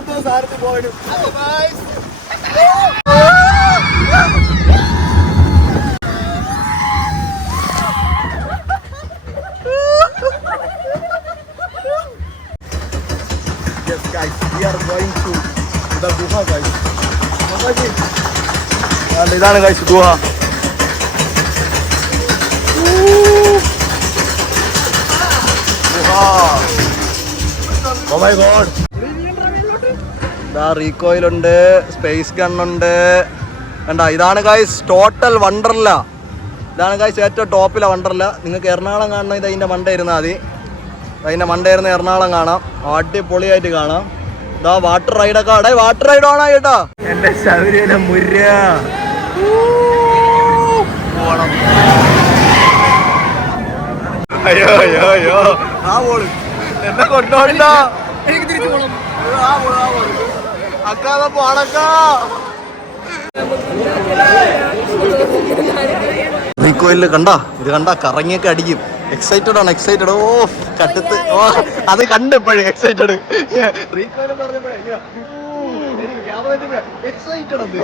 എന്തോ സാധനത്തിൽ പോയിട്ട് Yes guys, we are going to the Guha guys. ഇതാണ് guys ഗുഹ. Oh my god. റീകോയിലുണ്ട്, സ്പേസ് ഗണ്ണുണ്ട്. കണ്ട ഇതാണ് ഗൈസ് ടോട്ടൽ വണ്ടർല. ഇതാണ് ഗൈസ് ഏറ്റവും ടോപ്പിലെ വണ്ടർല. നിങ്ങൾക്ക് എറണാകുളം കാണണം, ഇത് അതിൻ്റെ മണ്ട ഇരുന്നാൽ മതി. അതിൻ്റെ മണ്ട ഇരുന്ന് എറണാകുളം കാണാം, അടിപൊളിയായിട്ട് കാണാം. ഇതാ വാട്ടർ റൈഡൊക്കെ. അവിടെ വാട്ടർ റൈഡ് ഓണാ കേട്ടോ. എൻ്റെ ശബരിമല മുര പോണം. അയ്യോ അയ്യോ അയ്യോ ആ പോള് എന്നെ കൊണ്ടോണ്ട. എനിക്ക് തിരിച്ചു പോകണം. അക്കാതെ പോണക്കാ. റീകോയില് കണ്ടാ, ഇത് കണ്ടാ കറങ്ങിയൊക്കെ അടിക്കും. എക്സൈറ്റഡ് ആണ്, എക്സൈറ്റഡ്. ഓ കട്ടത്ത്. ഓ അത് കണ്ടപ്പോഴേ എക്സൈറ്റഡ്. റീകോയില് പറഞ്ഞപ്പോഴേ എക്സൈറ്റഡ് അത്.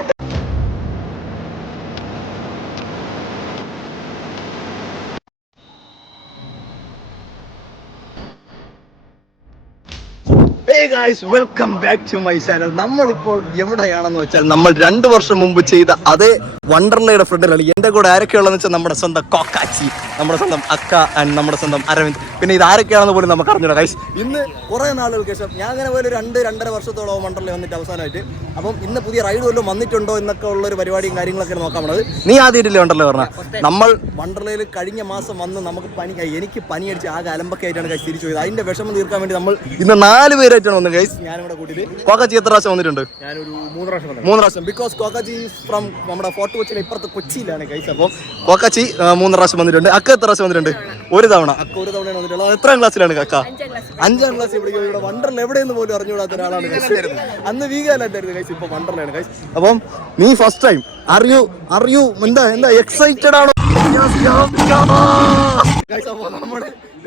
Hey guys, welcome back to my channel. നമ്മളിപ്പോൾ എവിടെയാണെന്ന് വെച്ചാൽ നമ്മൾ 2 വർഷം മുമ്പ് ചെയ്ത അതേ വണ്ടർലയുടെ ഫ്രണ്ടിലാണ്. എൻ്റെ കൂടെ ആരൊക്കെയുള്ളതെന്ന് വെച്ചാൽ നമ്മുടെ സ്വന്തം കോക്കാച്ചി, നമ്മുടെ സ്വന്തം അക്ക ആൻഡ് നമ്മുടെ സ്വന്തം അരവിന്ദ്. പിന്നെ ഇത് ആരൊക്കെയാണെന്ന് പോലും നമുക്ക് അറിഞ്ഞൂടാ ഗൈസ്. ഇന്ന് കുറേ നാളുകൾക്ക് ശേഷം ഞാൻ അങ്ങനെ പോലെ 2-2.5 വർഷത്തോളം വണ്ടർല വന്നിട്ട് അവസാനമായിട്ട്. അപ്പം ഇന്ന് പുതിയ റൈഡ് വല്ലതും വന്നിട്ടുണ്ടോ എന്നൊക്കെ ഉള്ളൊരു പരിപാടിയും കാര്യങ്ങളൊക്കെ നോക്കാൻ പോണത്. നീ ആദ്യമായിട്ടില്ലേ വണ്ടർല പറഞ്ഞാൽ? നമ്മൾ വണ്ടർലയിൽ കഴിഞ്ഞ മാസം വന്ന് നമുക്ക് എനിക്ക് പനി അടിച്ച് ആകെ അലമ്പൊക്കെ ആയിട്ടാണ് ഗൈസ് തിരിച്ചു പോയത്. അതിൻ്റെ വിഷമം തീർക്കാൻ വേണ്ടി നമ്മൾ ഇന്ന് 4 പേരായിട്ടാണ് വന്നത് ഗൈസ്. ഞാനിവിടെ കൂട്ടിയിട്ട്. കോക്കാച്ചി എത്ര പ്രാവശ്യം വന്നിട്ടുണ്ട്? ഞാനൊരു 3 പ്രാവശ്യം. ബിക്കോസ് കോക്കാച്ചി ഫ്രം നമ്മുടെ ഫോർട്ട് കൊച്ചിയിലെ ഇപ്പുറത്ത് കൊച്ചിയിലാണ് ഗൈസ്. അപ്പം കോക്കാച്ചി 3 പ്രാവശ്യം വന്നിട്ടുണ്ട്. അക്ക എത്ര പ്രാവശ്യം വന്നിട്ടുണ്ട്? 1 തവണ. അക്ക 1 തവണയാണ് വന്നിട്ടുള്ളത്. എത്രാം ക്ലാസ്സിലാണ് അക്ക? 5ാം ക്ലാസ്സിൽ പഠിക്കും. ഇവിടെ വണ്ടർല എവിടെയെന്ന് പോലും അറിഞ്ഞുകൂടാത്ത ഒരാളാണ് ഗൈസ്. അന്ന് വീഗാലായിട്ടായിരുന്നു ഗൈസ്, ഇപ്പൊ വണ്ടർലയാണ് ഗൈസ്. അപ്പം നീ ഫസ്റ്റ് ടൈം അറിയൂ എന്താ എക്സൈറ്റഡ് ആണോ ഗൈസ്? അപ്പോൾ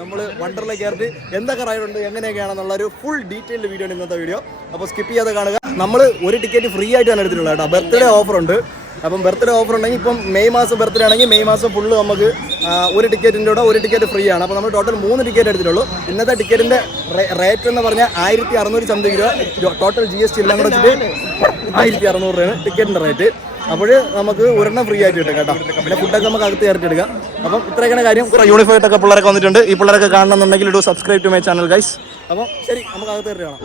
നമ്മള് വണ്ടർല കയറിട്ട് എന്തൊക്കെ റൈഡുണ്ട് എങ്ങനെയൊക്കെയാണെന്നുള്ള ഒരു ഫുൾ ഡീറ്റെയിൽഡ് വീഡിയോ ആണ് ഇന്നത്തെ വീഡിയോ. അപ്പോൾ സ്കിപ്പ് ചെയ്യാതെ കാണുക. നമ്മൾ ഒരു ടിക്കറ്റ് ഫ്രീ ആയിട്ടാണ് എടുത്തിട്ടുള്ളത് കേട്ടോ. ബർത്ത്ഡേ ഓഫർ ഉണ്ട്. അപ്പം ബർത്ത്ഡേ ഓഫർ ഉണ്ടെങ്കിൽ ഇപ്പം മെയ് മാസം ബർത്ത്ഡേ ആണെങ്കിൽ മെയ് മാസം ഫുള്ള് നമുക്ക് ഒരു ടിക്കറ്റിൻ്റെ കൂടെ 1 ടിക്കറ്റ് ഫ്രീ ആണ്. അപ്പോൾ നമ്മൾ ടോട്ടൽ 3 ടിക്കറ്റ് എടുത്തിട്ടുള്ളൂ. ഇന്നത്തെ ടിക്കറ്റിൻ്റെ റേറ്റ് എന്ന് പറഞ്ഞാൽ 1600 സംതിങ് രൂപ. ടോട്ടൽ GST എല്ലാം കൂടെ വെച്ചിട്ട് 1600 രൂപയാണ് ടിക്കറ്റിൻ്റെ റേറ്റ്. അപ്പോൾ നമുക്ക് 1 ഫ്രീ ആയിട്ട് കിട്ടും കേട്ടോ. പിന്നെ ഫുഡൊക്കെ നമുക്ക് അകത്ത് കയറിയിട്ട് എടുക്കാം. അപ്പം ഇത്രയൊക്കെയാണ് കാര്യം. കുറേ യൂണിഫോം ഒക്കെ പിള്ളേരൊക്കെ വന്നിട്ടുണ്ട്. ഈ പിള്ളേരൊക്കെ കാണണമെന്നുണ്ടെങ്കിൽ do subscribe to my channel guys. അപ്പം ശരി, നമുക്ക് അകത്ത് കയറി കാണാം.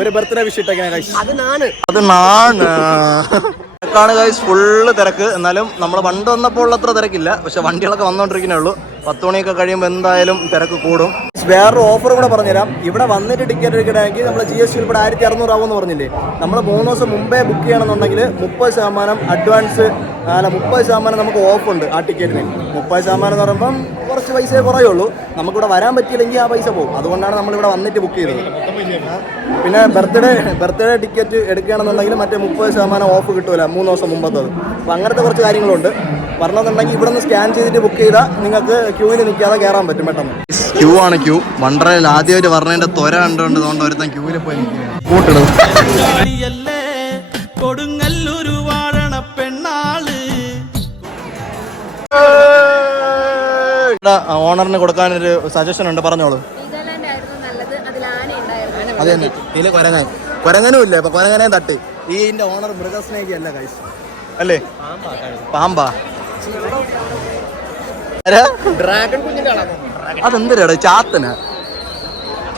ഒരു ബർത്ത്ഡേ വിഷ് ഇട്ടേക്കാണ് ഗൈസ്. ാണ് ഗൈസ്. ഫുള്ള് തിരക്ക്. എന്നാലും നമ്മൾ വണ്ടി വന്നപ്പോൾ ഉള്ളത്ര തിരക്കില്ല. പക്ഷെ വണ്ടികളൊക്കെ വന്നോണ്ടിരിക്കുന്നേ ഉള്ളൂ. 10 മണിയൊക്കെ കഴിയുമ്പോൾ എന്തായാലും തിരക്ക് കൂടും. വേറൊരു ഓഫർ കൂടെ പറഞ്ഞുതരാം. ഇവിടെ വന്നിട്ട് ടിക്കറ്റ് എടുക്കണമെങ്കിൽ നമ്മൾ GST ഉൾപ്പെടെ 1600 ആവുമെന്ന് പറഞ്ഞില്ലേ. നമ്മൾ 3 ദിവസം മുമ്പേ ബുക്ക് ചെയ്യണമെന്നുണ്ടെങ്കിൽ 30% അഡ്വാൻസ് 30% നമുക്ക് ഓഫ് ഉണ്ട് ആ ടിക്കറ്റിന്. 30% എന്ന് പറയുമ്പം കുറച്ച് പൈസയെ കുറയുള്ളൂ. നമുക്കിവിടെ വരാൻ പറ്റിയില്ലെങ്കിൽ ആ പൈസ പോകും. അതുകൊണ്ടാണ് നമ്മളിവിടെ വന്നിട്ട് ബുക്ക് ചെയ്തത്. പിന്നെ ബർത്ത്ഡേ ടിക്കറ്റ് എടുക്കുകയാണെന്നുണ്ടെങ്കിൽ മറ്റേ 30% ഓഫ് കിട്ടുമല്ലോ 3 ദിവസം മുമ്പത്തത്. അപ്പോൾ അങ്ങനത്തെ കുറച്ച് കാര്യങ്ങളുണ്ട്. പറഞ്ഞെന്നുണ്ടെങ്കിൽ ഇവിടെ നിന്ന് സ്കാൻ ചെയ്തിട്ട് ബുക്ക് ചെയ്താൽ നിങ്ങൾക്ക് ക്യൂവിൽ നിൽക്കാതെ കയറാൻ പറ്റും പെട്ടെന്ന്. ക്യൂ ആണ് ക്യൂ. വണ്ടർലയിൽ ആദ്യമായിട്ട് പറഞ്ഞതിൻ്റെ ത്വര കണ്ടുകൊണ്ട് അതുകൊണ്ട് ഒരുത്തൻ ക്യൂവിൽ പോയി കൂട്ടിടും. ഓണറിന് കൊടുക്കാനൊരു സജഷൻ ഉണ്ട്, പറഞ്ഞോളൂ. അത് തന്നെ. ഇതിൽ കുരങ്ങനും ഇല്ല. അപ്പൊ കുരങ്ങനെയും തട്ട്. ഇതിന്റെ ഓണർ മൃഗസ്നേഹിയല്ല ഗൈസ്, അല്ലേ? പാമ്പാ? അതെന്തിനാണ്?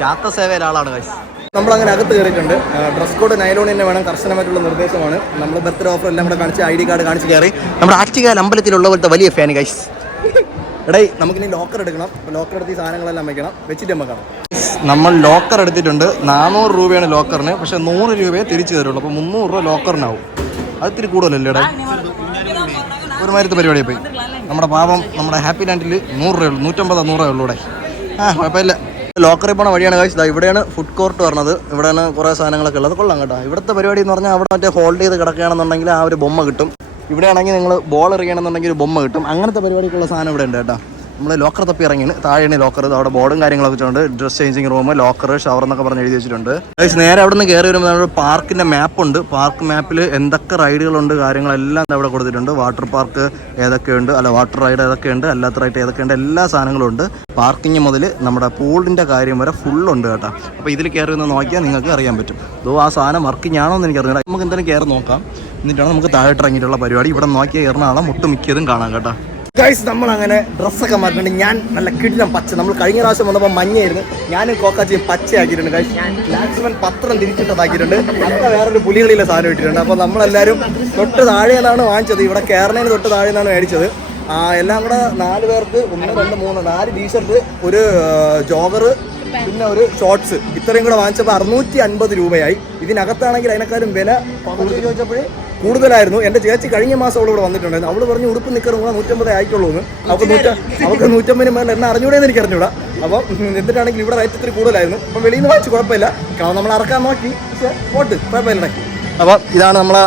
ചാത്ത സേവയിലെ ആളാണ് ഗൈസ്. നമ്മളങ്ങനെ അകത്ത് കയറിയിട്ടുണ്ട്. ഡ്രസ് കോഡ് നൈലോൺ തന്നെ വേണം, കർശനമായിട്ടുള്ള നിർദ്ദേശമാണ്. നമ്മൾ ബർത്ത്ഡേ ഓഫർ എല്ലാം കൂടെ കാണിച്ച് ID കാർഡ് കാണിച്ച് കയറി. നമ്മുടെ ആറ്റുകാൽ അമ്പലത്തിലുള്ള പോലത്തെ വലിയ ഫാൻ ഗൈസ്. എടേ നമുക്കിനി ലോക്കർ എടുക്കണം. ലോക്കർ എടുത്ത് ഈ സാധനങ്ങളെല്ലാം വയ്ക്കണം, വെച്ചിട്ട് നമുക്ക് കാണാം. നമ്മൾ ലോക്കർ എടുത്തിട്ടുണ്ട്. 400 രൂപയാണ് ലോക്കറിന്. പക്ഷെ 100 രൂപയെ തിരിച്ചു തരുള്ളൂ. അപ്പോൾ 300 രൂപ ലോക്കറിനാവും. അത് ഇത്തിരി കൂടുതലല്ലേ ഇടേ? ഒരുമാതിരത്തെ പരിപാടിയായി പോയി. നമ്മുടെ പാവം നമ്മുടെ ഹാപ്പി ലാൻഡിൽ 100 രൂപയുള്ളൂ, 150-100 ഉള്ളൂ ഇവിടെ. കുഴപ്പമില്ല. ലോക്കറിൽ പോണ വഴിയാണ് ഗൈസ്. ഇവിടെയാണ് ഫുഡ് കോർട്ട് പറഞ്ഞത്. ഇവിടെയാണ് കുറേ സാധനങ്ങളൊക്കെ ഉള്ളത്. കൊള്ളാം കേട്ടോ. ഇവിടുത്തെ പരിപാടി എന്ന് പറഞ്ഞാൽ അവിടെ മറ്റേ ഹോൾഡ് ചെയ്ത് കിടക്കുകയാണെന്നുണ്ടെങ്കിൽ ആ ഒരു ബൊമ്മ കിട്ടും. ഇവിടെയാണെങ്കിൽ നിങ്ങൾ ബോൾ എറിയണമെന്നുണ്ടെങ്കിൽ ഒരു ബൊമ്മ കിട്ടും. അങ്ങനത്തെ പരിപാടിക്കുള്ള സാധനം ഇവിടെ ഉണ്ട് കേട്ടോ. നമ്മൾ ലോക്കർ തപ്പി ഇറങ്ങിയാണ്. താഴെയാണ് ലോക്കർ. അവിടെ ബോർഡും കാര്യങ്ങളൊക്കെ വെച്ചിട്ടുണ്ട്. Dress changing room, locker, shower എന്നൊക്കെ പറഞ്ഞ് എഴുതി വെച്ചിട്ടുണ്ട്. നേരെ അവിടെ നിന്ന് കയറി വരുമ്പോൾ നമ്മുടെ പാർക്കിൻ്റെ മാപ്പുണ്ട്. പാർക്ക് മാപ്പിൽ എന്തൊക്കെ റൈഡുകളുണ്ട് കാര്യങ്ങളെല്ലാം അവിടെ കൊടുത്തിട്ടുണ്ട്. വാട്ടർ പാർക്ക് ഏതൊക്കെയുണ്ട്, അല്ല വാട്ടർ റൈഡ് ഏതൊക്കെയുണ്ട്, അല്ലാത്ത റൈഡ് ഏതൊക്കെയുണ്ട്, എല്ലാ സാധനങ്ങളും ഉണ്ട്. പാർക്കിങ് മുതൽ നമ്മുടെ പൂളിൻ്റെ കാര്യം വരെ ഫുള്ളുണ്ട് കേട്ടോ. അപ്പോൾ ഇതിൽ കയറി ഒന്ന് നോക്കിയാൽ നിങ്ങൾക്ക് അറിയാൻ പറ്റും. അതോ ആ സാധനം വർക്കിംഗ് ആണോ എന്ന് എനിക്കറിയില്ല. നമുക്ക് എന്തായാലും കയറി നോക്കാം. എന്നിട്ടാണ് നമുക്ക് താഴോട്ട് ഇറങ്ങിയിട്ടുള്ള പരിപാടി. ഇവിടെ നോക്കിയാൽ എറണാകുളം മുട്ടുമിക്കതും കാണാം കേട്ടോ. ഗൈസ് നമ്മളങ്ങനെ ഡ്രസ്സൊക്കെ മാറ്റിട്ടുണ്ട്. ഞാൻ നല്ല കിടിലം പച്ച. നമ്മൾ കഴിഞ്ഞ പ്രാവശ്യം വന്നപ്പോൾ മഞ്ഞയായിരുന്നു. ഞാനും കോക്കാച്ചിയും പച്ചയാക്കിയിട്ടുണ്ട് ഗൈസ്. മാക്സിമം പത്രം തിരിച്ചിട്ടതാക്കിയിട്ടുണ്ട്. അത്ര വേറൊരു പുലികളിലെ സാധനം ഇട്ടിട്ടുണ്ട്. അപ്പോൾ നമ്മളെല്ലാവരും തൊട്ട് താഴെ നിന്നാണ് വാങ്ങിച്ചത്. ഇവിടെ കയറുന്നതിന് തൊട്ട് താഴെ നിന്നാണ് മേടിച്ചത്. എല്ലാം കൂടെ 4 പേർക്ക് 1, 2, 3, 4 ടീഷർട്ട്, ഒരു ജോഗർ, പിന്നെ ഒരു ഷോർട്സ്, ഇത്രയും കൂടെ വാങ്ങിച്ചപ്പോൾ 650 രൂപയായി. ഇതിനകത്താണെങ്കിൽ അതിനേക്കാളും വില ചോദിച്ചപ്പോഴേ കൂടുതലായിരുന്നു. എൻ്റെ ചേച്ചി കഴിഞ്ഞ മാസം അവളിവിടെ വന്നിട്ടുണ്ടായിരുന്നു. അവൾ പറഞ്ഞു ഉടുപ്പ് നിൽക്കറും കൂടെ 150 ആയിട്ടുള്ളൂ എന്ന്. അവൾക്ക് 150 മേലെ എന്നെ അറിഞ്ഞൂടെന്ന് എനിക്ക് അറിഞ്ഞൂടാ. അപ്പം എന്നിട്ടാണെങ്കിൽ ഇവിടെ റേറ്റ് ഇത്തിരി കൂടുതലായിരുന്നു. അപ്പം വെളിയിൽ നിന്ന് വാങ്ങിച്ച് കുഴപ്പമില്ല. കാരണം നമ്മൾ ഇറക്കാൻ നോക്കി, പക്ഷേ പോട്ട് കുഴപ്പമില്ല. അപ്പം ഇതാണ് നമ്മളെ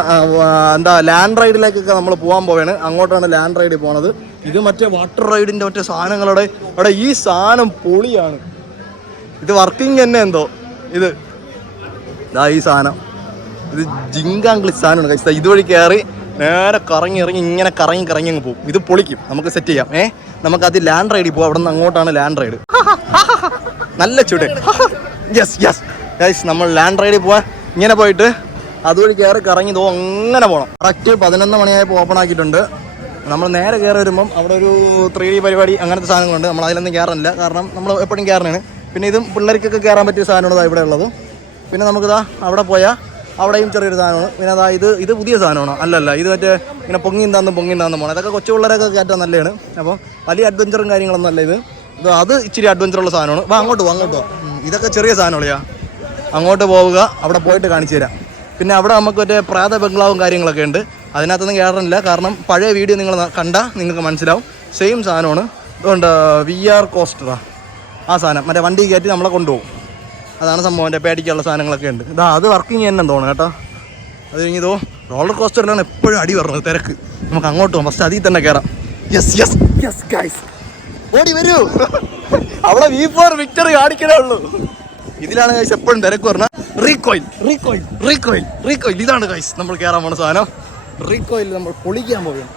ലാൻഡ് റൈഡിലേക്കൊക്കെ നമ്മൾ പോകാൻ പോവുകയാണ്. അങ്ങോട്ടാണ് ലാൻഡ് റൈഡിൽ പോണത്. ഇത് മറ്റേ വാട്ടർ റൈഡിൻ്റെ മറ്റേ സാധനങ്ങളുടെ അവിടെ ഈ സാധനം പൊളിയാണ്. ഇത് വർക്കിംഗ് തന്നെ എന്തോ ഇത് ഈ സാധനം, ഇത് ജിങ്കാംഗ്ലി സാധനമാണ് കഴിച്ചത്. ഇതുവഴി കയറി നേരെ കറങ്ങി ഇങ്ങനെ കറങ്ങി അങ്ങ് പോകും. ഇത് പൊളിക്കും, നമുക്ക് സെറ്റ് ചെയ്യാം. നമുക്കത് ലാൻഡ് റൈഡിൽ പോകാം. അവിടെ നിന്ന് അങ്ങോട്ടാണ് ലാൻഡ് റൈഡ്. നല്ല ചൂട്. യെസ് ഗൈസ്, നമ്മൾ ലാൻഡ് റൈഡിൽ പോവാൻ ഇങ്ങനെ പോയിട്ട് അതുവഴി കയറി കറങ്ങി അങ്ങനെ പോകണം. കറക്റ്റ് 11 മണിയായപ്പോൾ ഓപ്പൺ ആക്കിയിട്ടുണ്ട്. നമ്മൾ നേരെ കയറി വരുമ്പം അവിടെ ഒരു 3D പരിപാടി അങ്ങനത്തെ സാധനങ്ങളുണ്ട്. നമ്മൾ അതിലൊന്നും കയറാനില്ല, കാരണം നമ്മൾ എപ്പോഴും കയറണതാണ്. പിന്നെ ഇതും പിള്ളേർക്കൊക്കെ കയറാൻ പറ്റിയ സാധനമാണ് ഇവിടെ ഉള്ളത്. പിന്നെ നമുക്കിതാ അവിടെ പോയാൽ അവിടെയും ചെറിയൊരു സാധനമാണ്. പിന്നെ അതാ ഇത് പുതിയ സാധനമാണ്. അല്ലല്ല, ഇത് മറ്റേ ഇങ്ങനെ പൊങ്ങി താന്ന് പോകണം. അതൊക്കെ കൊച്ചു പിള്ളേരൊക്കെ കയറ്റാൻ നല്ലതാണ്. അപ്പോൾ വലിയ അഡ്വഞ്ചറും കാര്യങ്ങളൊന്നും അല്ല ഇത്. അത് ഇച്ചിരി അഡ്വഞ്ചറുള്ള സാധനമാണ്. അങ്ങോട്ട് പോ. ഇതൊക്കെ ചെറിയ സാധനമുള്ളയാ. അങ്ങോട്ട് പോവുക, അവിടെ പോയിട്ട് കാണിച്ചു തരാം. പിന്നെ അവിടെ നമുക്ക് മറ്റേ പ്രാത ബംഗ്ലാവും കാര്യങ്ങളൊക്കെ ഉണ്ട്. അതിനകത്തൊന്നും കയറാനില്ല, കാരണം പഴയ വീഡിയോ നിങ്ങൾ കണ്ടാൽ നിങ്ങൾക്ക് മനസ്സിലാവും. സെയിം സാധനമാണ്. അതുകൊണ്ട് VR കോസ്റ്ററാ ആ സാധനം. മറ്റേ വണ്ടി കയറ്റി നമ്മളെ കൊണ്ടുപോകും. അതാണ് സംഭവം. എൻ്റെ പേടിക്കുള്ള സാധനങ്ങളൊക്കെ ഉണ്ട്. അത് വർക്കിംഗ് തന്നെ തോന്നുന്നു കേട്ടോ. അത് കഴിഞ്ഞതോ റോളർ കോസ്റ്ററിലാണ് എപ്പോഴും അടി പറഞ്ഞത്, തിരക്ക്. നമുക്ക് അങ്ങോട്ട് പോകാം. ഫസ്റ്റ് അതിൽ തന്നെ കയറാം. യെസ് ഗൈസ്, ഓടി വരൂ. അവിടെ V4 വിക്ടറി കാണിക്കണേ ഉള്ളൂ. ഇതിലാണ് ഗൈസ് എപ്പോഴും തിരക്ക് പറഞ്ഞാൽ. റീകോയിൽ ഇതാണ് ഗൈസ് നമ്മൾ കയറാൻ പോണ സാധനം. റീകോയിൽ നമ്മൾ പൊളിക്കാൻ പോവുകയാണ്.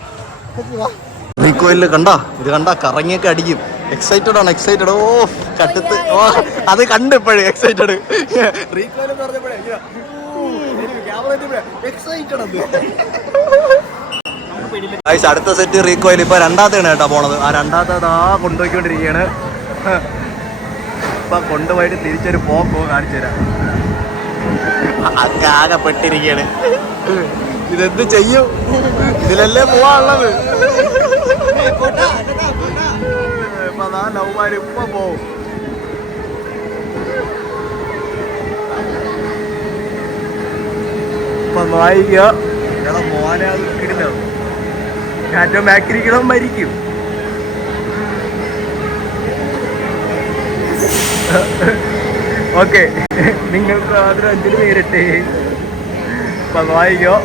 റീകോയിൽ ഇത് കണ്ടാ കറങ്ങിയൊക്കെ അടിക്കും. എക്സൈറ്റഡ് ആണ്. ഓ കട്ടത്ത്, ഓ അത് കണ്ടിപ്പോഴേ എക്സൈറ്റഡ്. റീകോയിൽ എന്ന് പറഞ്ഞപ്പോഴേ ഗൈസ് അടുത്ത സെറ്റ് റീകോയിൽ ഇപ്പൊ 2ാമത്തെയാണ് കേട്ടോ പോണത്. ആ 2ാമത്തെ കൊണ്ടുപോയിക്കൊണ്ടിരിക്കുകയാണ്. ഇപ്പൊ കൊണ്ടുപോയിട്ട് തിരിച്ചൊരു പോക്കോ കാണിച്ചു തരാം. ആകെ പെട്ടിരിക്കുകയാണ്. ഇതെന്ത് ചെയ്യും? ഇതിലല്ലേ പോവാനുള്ളത്. ഇപ്പൊ ലവ്മാര് ഇപ്പൊ പോവും. ഇപ്പൊ വായിക്കുക മോനെ, അത് കിടില്ല. ഏറ്റവും ബാക്കിരിക്കണം, മരിക്കും. ഓക്കെ, നിങ്ങൾക്ക് അതിന് 5 നേരിട്ടെ. ഇപ്പൊ വായിക്കോ,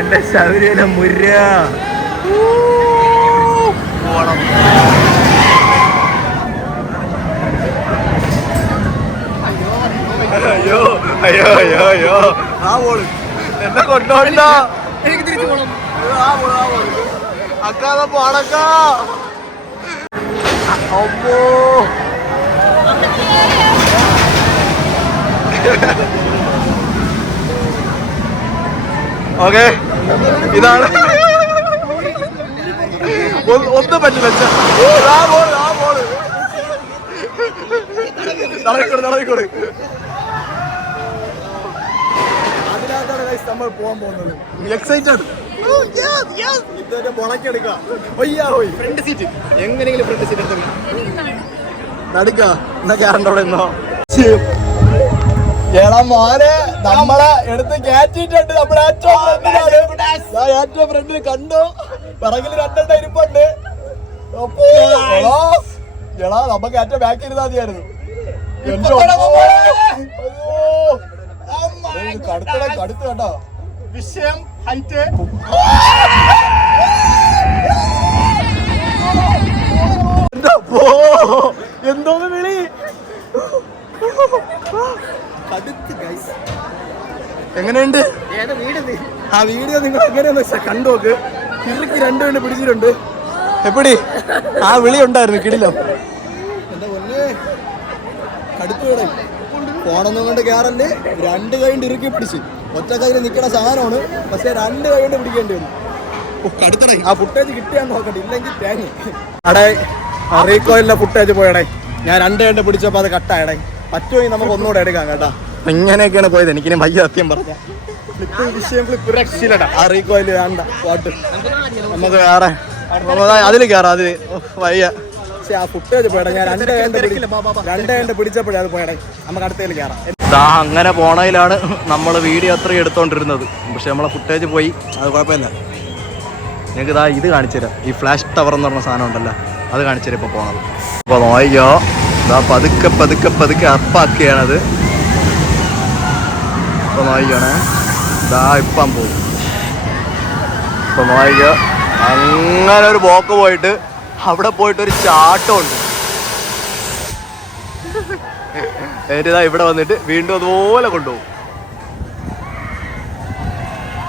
എന്റെ ശബരിമല മുര പോണം. അയ്യോ ആ പോള് എന്നെ കൊണ്ടോണ്ട. എനിക്ക് തിരിച്ചു പോണം. അക്കാതെ പോണക്കാ. അമ്മോ, ഓക്കെ, ഇതാണ്. ഒന്നും പറ്റില്ല. നടക്കൂടെ. അതിനകത്താണ് നമ്മൾ പോകാൻ പോകുന്നത്. എക്സൈറ്റഡ്. ഇതുവരെ മുളക്കെടുക്കാം. ഫ്രണ്ട് സീറ്റ് എങ്ങനെയെങ്കിലും ഫ്രണ്ട് സീറ്റ് എടുത്തു നടുക്ക എന്നാ കയറണ്ട. അവിടെ നിന്നോ മോനെ, നമ്മളെ എടുത്ത് കയറ്റിട്ടുണ്ട്. നമ്മുടെ ഏറ്റവും ഫ്രണ്ടിൽ കണ്ടു. പിറകിൽ 2 ഇരിപ്പുണ്ട്. നമുക്ക് ഏറ്റവും ബാക്ക് ഇരുന്നാ മതിയായിരുന്നു. കടുത്ത് കണ്ടോ വിഷയം. ഹൈറ്റ് എന്തോന്ന് വിളി. എങ്ങനെയുണ്ട് ആ വീഡിയോ? നിങ്ങൾ എങ്ങനെയാന്ന് വെച്ചാൽ കണ്ടോക്ക്. കിറിക്ക് 2 കണ്ട് പിടിച്ചിട്ടുണ്ട്. എപ്പടി ആ വിളി ഉണ്ടായിരുന്നു കിടിലോ. എന്താ പൊന്നെ കടുപ്പ് വീട. ഫോണൊന്നും കൊണ്ട് കയറണ്ട്. 2 കൈ കൊണ്ട് ഇറുക്കി പിടിച്ച്. ഒറ്റ കയ്യിൽ നിൽക്കുന്ന സാധനമാണ്, പക്ഷെ 2 കൈ കൊണ്ട് പിടിക്കേണ്ടി വരും. കടുത്തടേ. ആ ഫുട്ടേജ് കിട്ടിയാൽ നോക്കട്ടെ, ഇല്ലെങ്കിൽ തേങ്ങ. അടേ റീകോയിലെ ഫുട്ടേജ് പോയടേ. ഞാൻ 2 കണ്ട് പിടിച്ചപ്പോൾ അത് കട്ടായടേ. പറ്റുമെങ്കിൽ നമുക്ക് ഒന്നുകൂടെ എടുക്കാം കേട്ടോ. ഇങ്ങനെയൊക്കെയാണ് പോയത്. എനിക്കിനി വയ്യ സത്യം പറഞ്ഞ. ആ റീകോയിൽ വേണ്ട പാട്ട് നമുക്ക് വേറെ അതിൽ കയറാം. അത് വയ്യ. പക്ഷെ ആ ഫുട്ടേജ് പോയടേ. ഞാൻ 2 കണ്ട് പിടിച്ചപ്പോഴേ അത് പോയടേ. നമുക്ക് അടുത്തേൽ കയറാം. അങ്ങനെ പോണതിലാണ് നമ്മൾ വീഡിയോ അത്രയും എടുത്തോണ്ടിരുന്നത്. പക്ഷെ നമ്മളെ ഫുട്ടേജ് പോയി. അത് കുഴപ്പമില്ല. നിങ്ങൾക്ക് ഇത് കാണിച്ചു തരാം. ഈ ഫ്ലാഷ് ടവർ എന്ന് പറഞ്ഞ സാധനം ഉണ്ടല്ലോ, അത് കാണിച്ചു തരാം ഇപ്പോൾ പോണത്. അപ്പോൾ നോക്കിയോ, പതുക്കെ പതുക്കെ പതുക്കെ അപ്പാക്കിയാണത്. ഇപ്പോൾ നോക്കിക്കോണേ, ഇപ്പം പോകും. ഇപ്പോൾ നോക്കിക്കോ, അങ്ങനെ ഒരു പോക്ക് പോയിട്ട് അവിടെ പോയിട്ടൊരു ചാട്ടമുണ്ട്. എന്നിട്ട് ഇവിടെ വന്നിട്ട് വീണ്ടും അതുപോലെ കൊണ്ടുപോകും.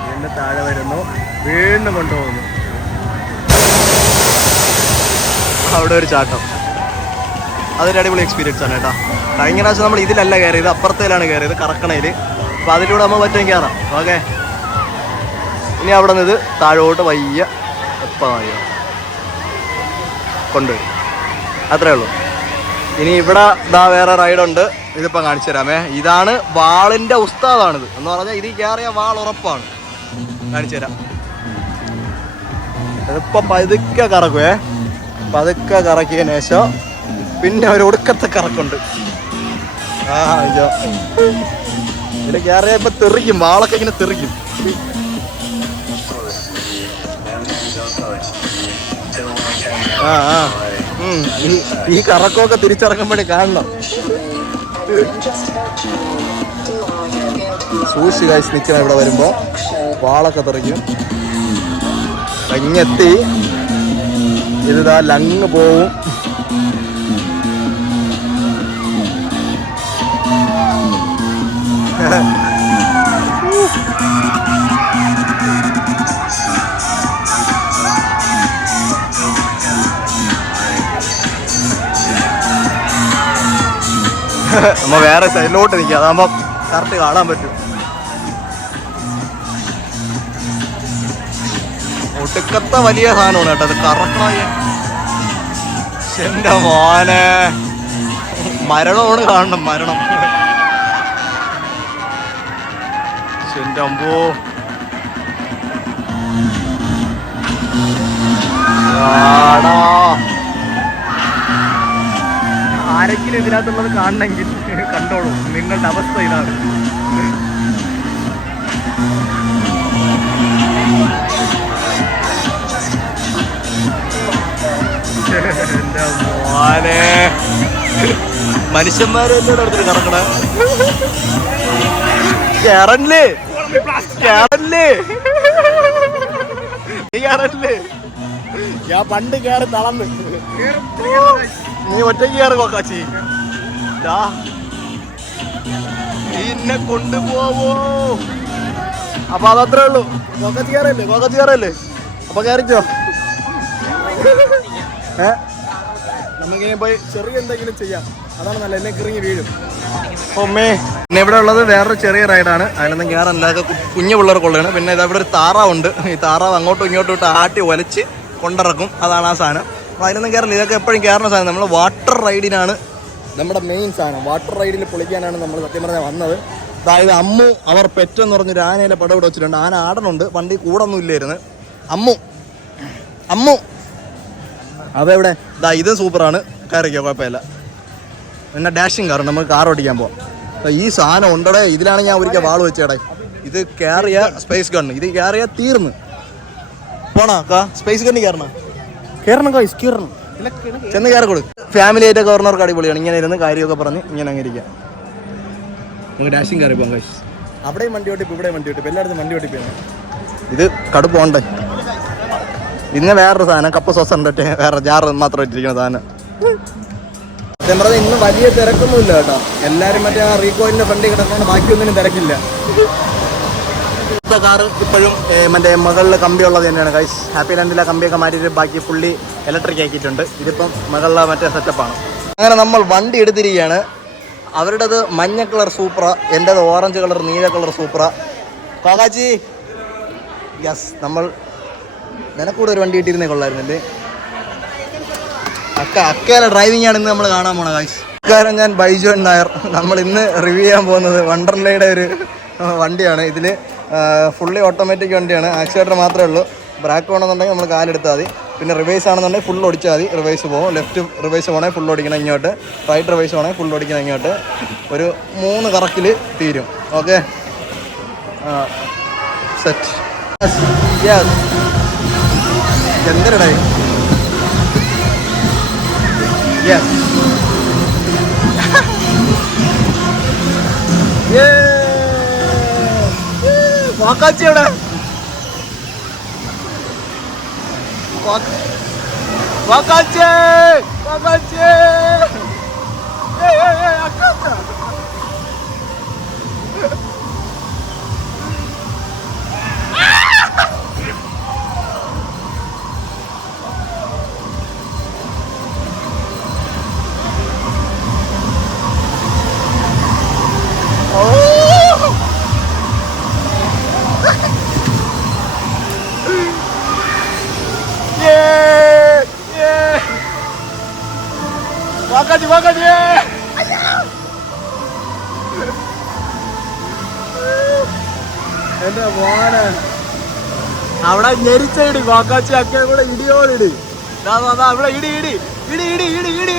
വീണ്ടും താഴെ വരുന്നു, വീണ്ടും കൊണ്ടുപോകുന്നു. അവിടെ ഒരു ചാട്ടം. അതൊരു അടിപൊളി എക്സ്പീരിയൻസ് ആണ് കേട്ടോ. കഴിഞ്ഞ പ്രാവശ്യം നമ്മൾ ഇതിലല്ല കയറിയത്, അപ്പുറത്തേലാണ് കയറിയത്, കറക്കണയിൽ. അപ്പോൾ അതിലൂടെ നമ്മൾ പറ്റുമെങ്കിൽ കയറാം. ഓക്കെ, ഇനി അവിടെ നിന്ന് ഇത് താഴോട്ട് വയ്യ എപ്പോൾ കൊണ്ടുവരും. അത്രേ ഉള്ളൂ. ഇനി ഇവിടെ വേറെ റൈഡുണ്ട്. ഇതിപ്പോൾ കാണിച്ചു തരാമേ. ഇതാണ് വാളിൻ്റെ ഉസ്താദാണിത് എന്ന് പറഞ്ഞാൽ. ഇതിൽ കയറിയ വാൾ ഉറപ്പാണ്. കാണിച്ചു തരാം. ഇതിപ്പോൾ പതുക്കെ കറക്കുവേ. പതുക്കെ കറക്കിയതിന് ശേഷം പിന്നെ ഒരു ഒടുക്കത്തെ കറക്കുണ്ട്. അയ്യോ, ഇതിൽ കയറിയ ഇപ്പം തെറിക്കും. വാളൊക്കെ ഇങ്ങനെ തെറിക്കും. ഈ കറക്കമൊക്കെ തിരിച്ചിറങ്ങുമ്പോഴേ കാണണം. സൂക്ഷിച്ച് കാഴ്ച നിൽക്കണം. ഇവിടെ വരുമ്പോൾ വാളൊക്കെ തെറിക്കും. കഞ്ഞെത്തി ഇതാ ലങ് പോവും. നമ്മ വേറെ സൈഡിലോട്ട് നിൽക്കുക. അതാകുമ്പോൾ കറക്റ്റ് കാണാൻ പറ്റും. ഒടുക്കത്തെ വലിയ സാധനമാണ് കേട്ടോ. അത് കറക്കണ എന്റെ മോനെ. മരണമാണ് കാണണം, മരണം. എന്റെ അമ്പോ, ആരെങ്കിലും ഇതിനകത്തുള്ളത് കാണണമെങ്കിൽ കണ്ടോളൂ. നിങ്ങളുടെ അവസ്ഥ ഇതാണ്. എന്റെ മോനെ, മനുഷ്യന്മാരെ എന്നോട് അടുത്തിട്ട് കറക്കണ. കേറല്ലേ കേറല്ലേ കേറല്ലേ. ഞാൻ പണ്ട് കേറി തളന്ന്. നീ ഒറ്റയ്ക്ക് കയറി കൊക്കാച്ചി. എന്നെ കൊണ്ടുപോവോ? അപ്പൊ അതത്രേ ഉള്ളൂ. കൊക്കച്ച് കയറല്ലേ, കൊക്കച്ച് കയറല്ലേ. അപ്പൊ കയറിച്ചോ. നമുക്കിങ്ങനെ പോയി ചെറിയ എന്തെങ്കിലും ചെയ്യാം. അതാണ് നല്ല. എന്നെ കിറങ്ങി വീഴും. ഒമ്മേ. പിന്നെ ഇവിടെ ഉള്ളത് വേറൊരു ചെറിയ റൈഡാണ്. അതിനൊന്നും കയറല്ലാതെ കുഞ്ഞു പിള്ളേർക്കുള്ളതാണ്. പിന്നെ ഇതാ ഇവിടെ ഒരു താറാവുണ്ട്. ഈ താറാവ് അങ്ങോട്ടും ഇങ്ങോട്ടും ഇട്ട് ആട്ടി ഒലച്ച് കൊണ്ടിറക്കും. അതാണ് ആ സാധനം. അപ്പോൾ അതിനൊന്നും കയറില്ല. ഇതൊക്കെ എപ്പോഴും കയറുന്ന സാധനം. നമ്മൾ വാട്ടർ റൈഡിനാണ് നമ്മുടെ മെയിൻ സാധനം. വാട്ടർ റൈഡിൽ പൊളിക്കാനാണ് നമ്മൾ സത്യം പറഞ്ഞാൽ വന്നത്. അതായത് അമ്മു അവർ പെറ്റെന്ന് പറഞ്ഞൊരു ആനയിലെ പടം ഇവിടെ വെച്ചിട്ടുണ്ട്. ആന ആടനുണ്ട്. വണ്ടി കൂടൊന്നും ഇല്ലായിരുന്നു. അമ്മു അമ്മു അതെവിടെ? ഇതും സൂപ്പറാണ്. കയറിക്കോ, കുഴപ്പമില്ല. പിന്നെ ഡാഷിങ് കാർ. നമുക്ക് കാർ ഓടിക്കാൻ പോവാം. ഈ സാധനം ഉണ്ടടേ. ഇതിലാണ് ഞാൻ ഒരിക്കൽ വാൾ വെച്ചേടേ. ഇത് കയറിയ സ്പേസ് ഗണ്ണ്. ഇത് കയറിയ തീർന്ന് പോണാ. സ്പേസ് ഗണ്ണി കയറണം. കയറണം കൈസ്, കയറണം. ചെന്ന് കയറി കൊടുക്കും. ഫാമിലി ആയിട്ട് കയറുന്നവർക്ക് അടിപൊളിയാണ്. ഇങ്ങനെ ഇരുന്ന് കാര്യമൊക്കെ പറഞ്ഞ് ഇങ്ങനെ അങ്ങ് ഇരിക്കാം. നമുക്ക് ഡാഷിങ് കയറി പോകാം കൈസ്. അവിടെയും വണ്ടി ഓട്ടിപ്പ്, ഇവിടെയും വണ്ടി ഓട്ടിപ്പ്, എല്ലായിടത്തും വണ്ടി ഓട്ടിപ്പാണ്. ഇത് കടുപ്പ് പോണ്ടേ. ഇന്ന് വേറൊരു സാധനം കപ്പ് സോസ് ഉണ്ട്, വേറെ ജാറ് മാത്രം ഇട്ടിരിക്കുന്ന സാധനം. സത്യം പറഞ്ഞാൽ ഇന്ന് വലിയ തിരക്കൊന്നുമില്ല കേട്ടോ. എല്ലാവരും മറ്റേ ആ റീകോയിലിന്റെ ഫ്രണ്ടിൽ കിടക്കുന്നതുകൊണ്ട് ബാക്കിയൊന്നിനും തിരക്കില്ല. കാറ് ഇപ്പോഴും മറ്റേ മകളിലെ കമ്പിയുള്ളത് തന്നെയാണ് ഗൈസ്. ഹാപ്പി ലാൻഡിലെ കമ്പിയൊക്കെ മാറ്റിയിട്ട് ബാക്കി ഫുള്ളി ഇലക്ട്രിക് ആക്കിയിട്ടുണ്ട്. ഇതിപ്പം മകളിലെ മറ്റേ സെറ്റപ്പാണ്. അങ്ങനെ നമ്മൾ വണ്ടി എടുത്തിരിക്കുകയാണ്. അവരുടേത് മഞ്ഞ കളർ സൂപ്ര, എൻ്റേത് ഓറഞ്ച് കളർ നീല കളർ സൂപ്ര. കാക്കാച്ചി യെസ്, നമ്മൾ നിനക്കൂടെ ഒരു വണ്ടി ഇട്ടിരുന്നേ കൊള്ളായിരുന്നല്ലേ. അക്കയുടെ ഡ്രൈവിംഗ് ആണ് ഇന്ന് നമ്മൾ കാണാൻ പോണ ഗൈസ്. കാരണം ഞാൻ ബൈജോൻ നായർ. നമ്മൾ ഇന്ന് റിവ്യൂ ചെയ്യാൻ പോകുന്നത് വണ്ടർലയുടെ ഒരു വണ്ടിയാണ്. ഇതിൽ ഫുള്ളി ഓട്ടോമാറ്റിക് വണ്ടിയാണ്. ആക്സിലേറ്റർ മാത്രമേ ഉള്ളൂ. ബ്രേക്ക് വേണമെന്നുണ്ടെങ്കിൽ നമ്മൾ കാലെടുത്താൽ മതി. പിന്നെ റിവേഴ്സ് ആണെന്നുണ്ടെങ്കിൽ ഫുൾ ഓടിച്ചാൽ മതി. റിവേഴ്സ് പോകും. ലെഫ്റ്റ് റിവേഴ്സ് പോകണമെങ്കിൽ ഫുൾ ഓടിക്കണം ഇങ്ങോട്ട്. റൈറ്റ് റിവേഴ്സ് പോകണമെങ്കിൽ ഫുൾ ഓടിക്കണം ഇങ്ങോട്ട്. ഒരു 3 കറക്കിൽ തീരും. Okay, set. എന്തരടേ വാക്കാച്ചിയുടെ വാക്കാച്ചേ വാക്കാച്ചേ അക്കാച്ച വാക്കാച്ചി വാക്കാച്ചി എന്റെ മോനെ അവിടെ ഞെരിച്ചയിടി. വാക്കാച്ചി അക്കയെ കൂടെ ഇടിയോടിടി. അവിടെ ഇടി ഇടി ഇടി ഇടി ഇടി ഇടി.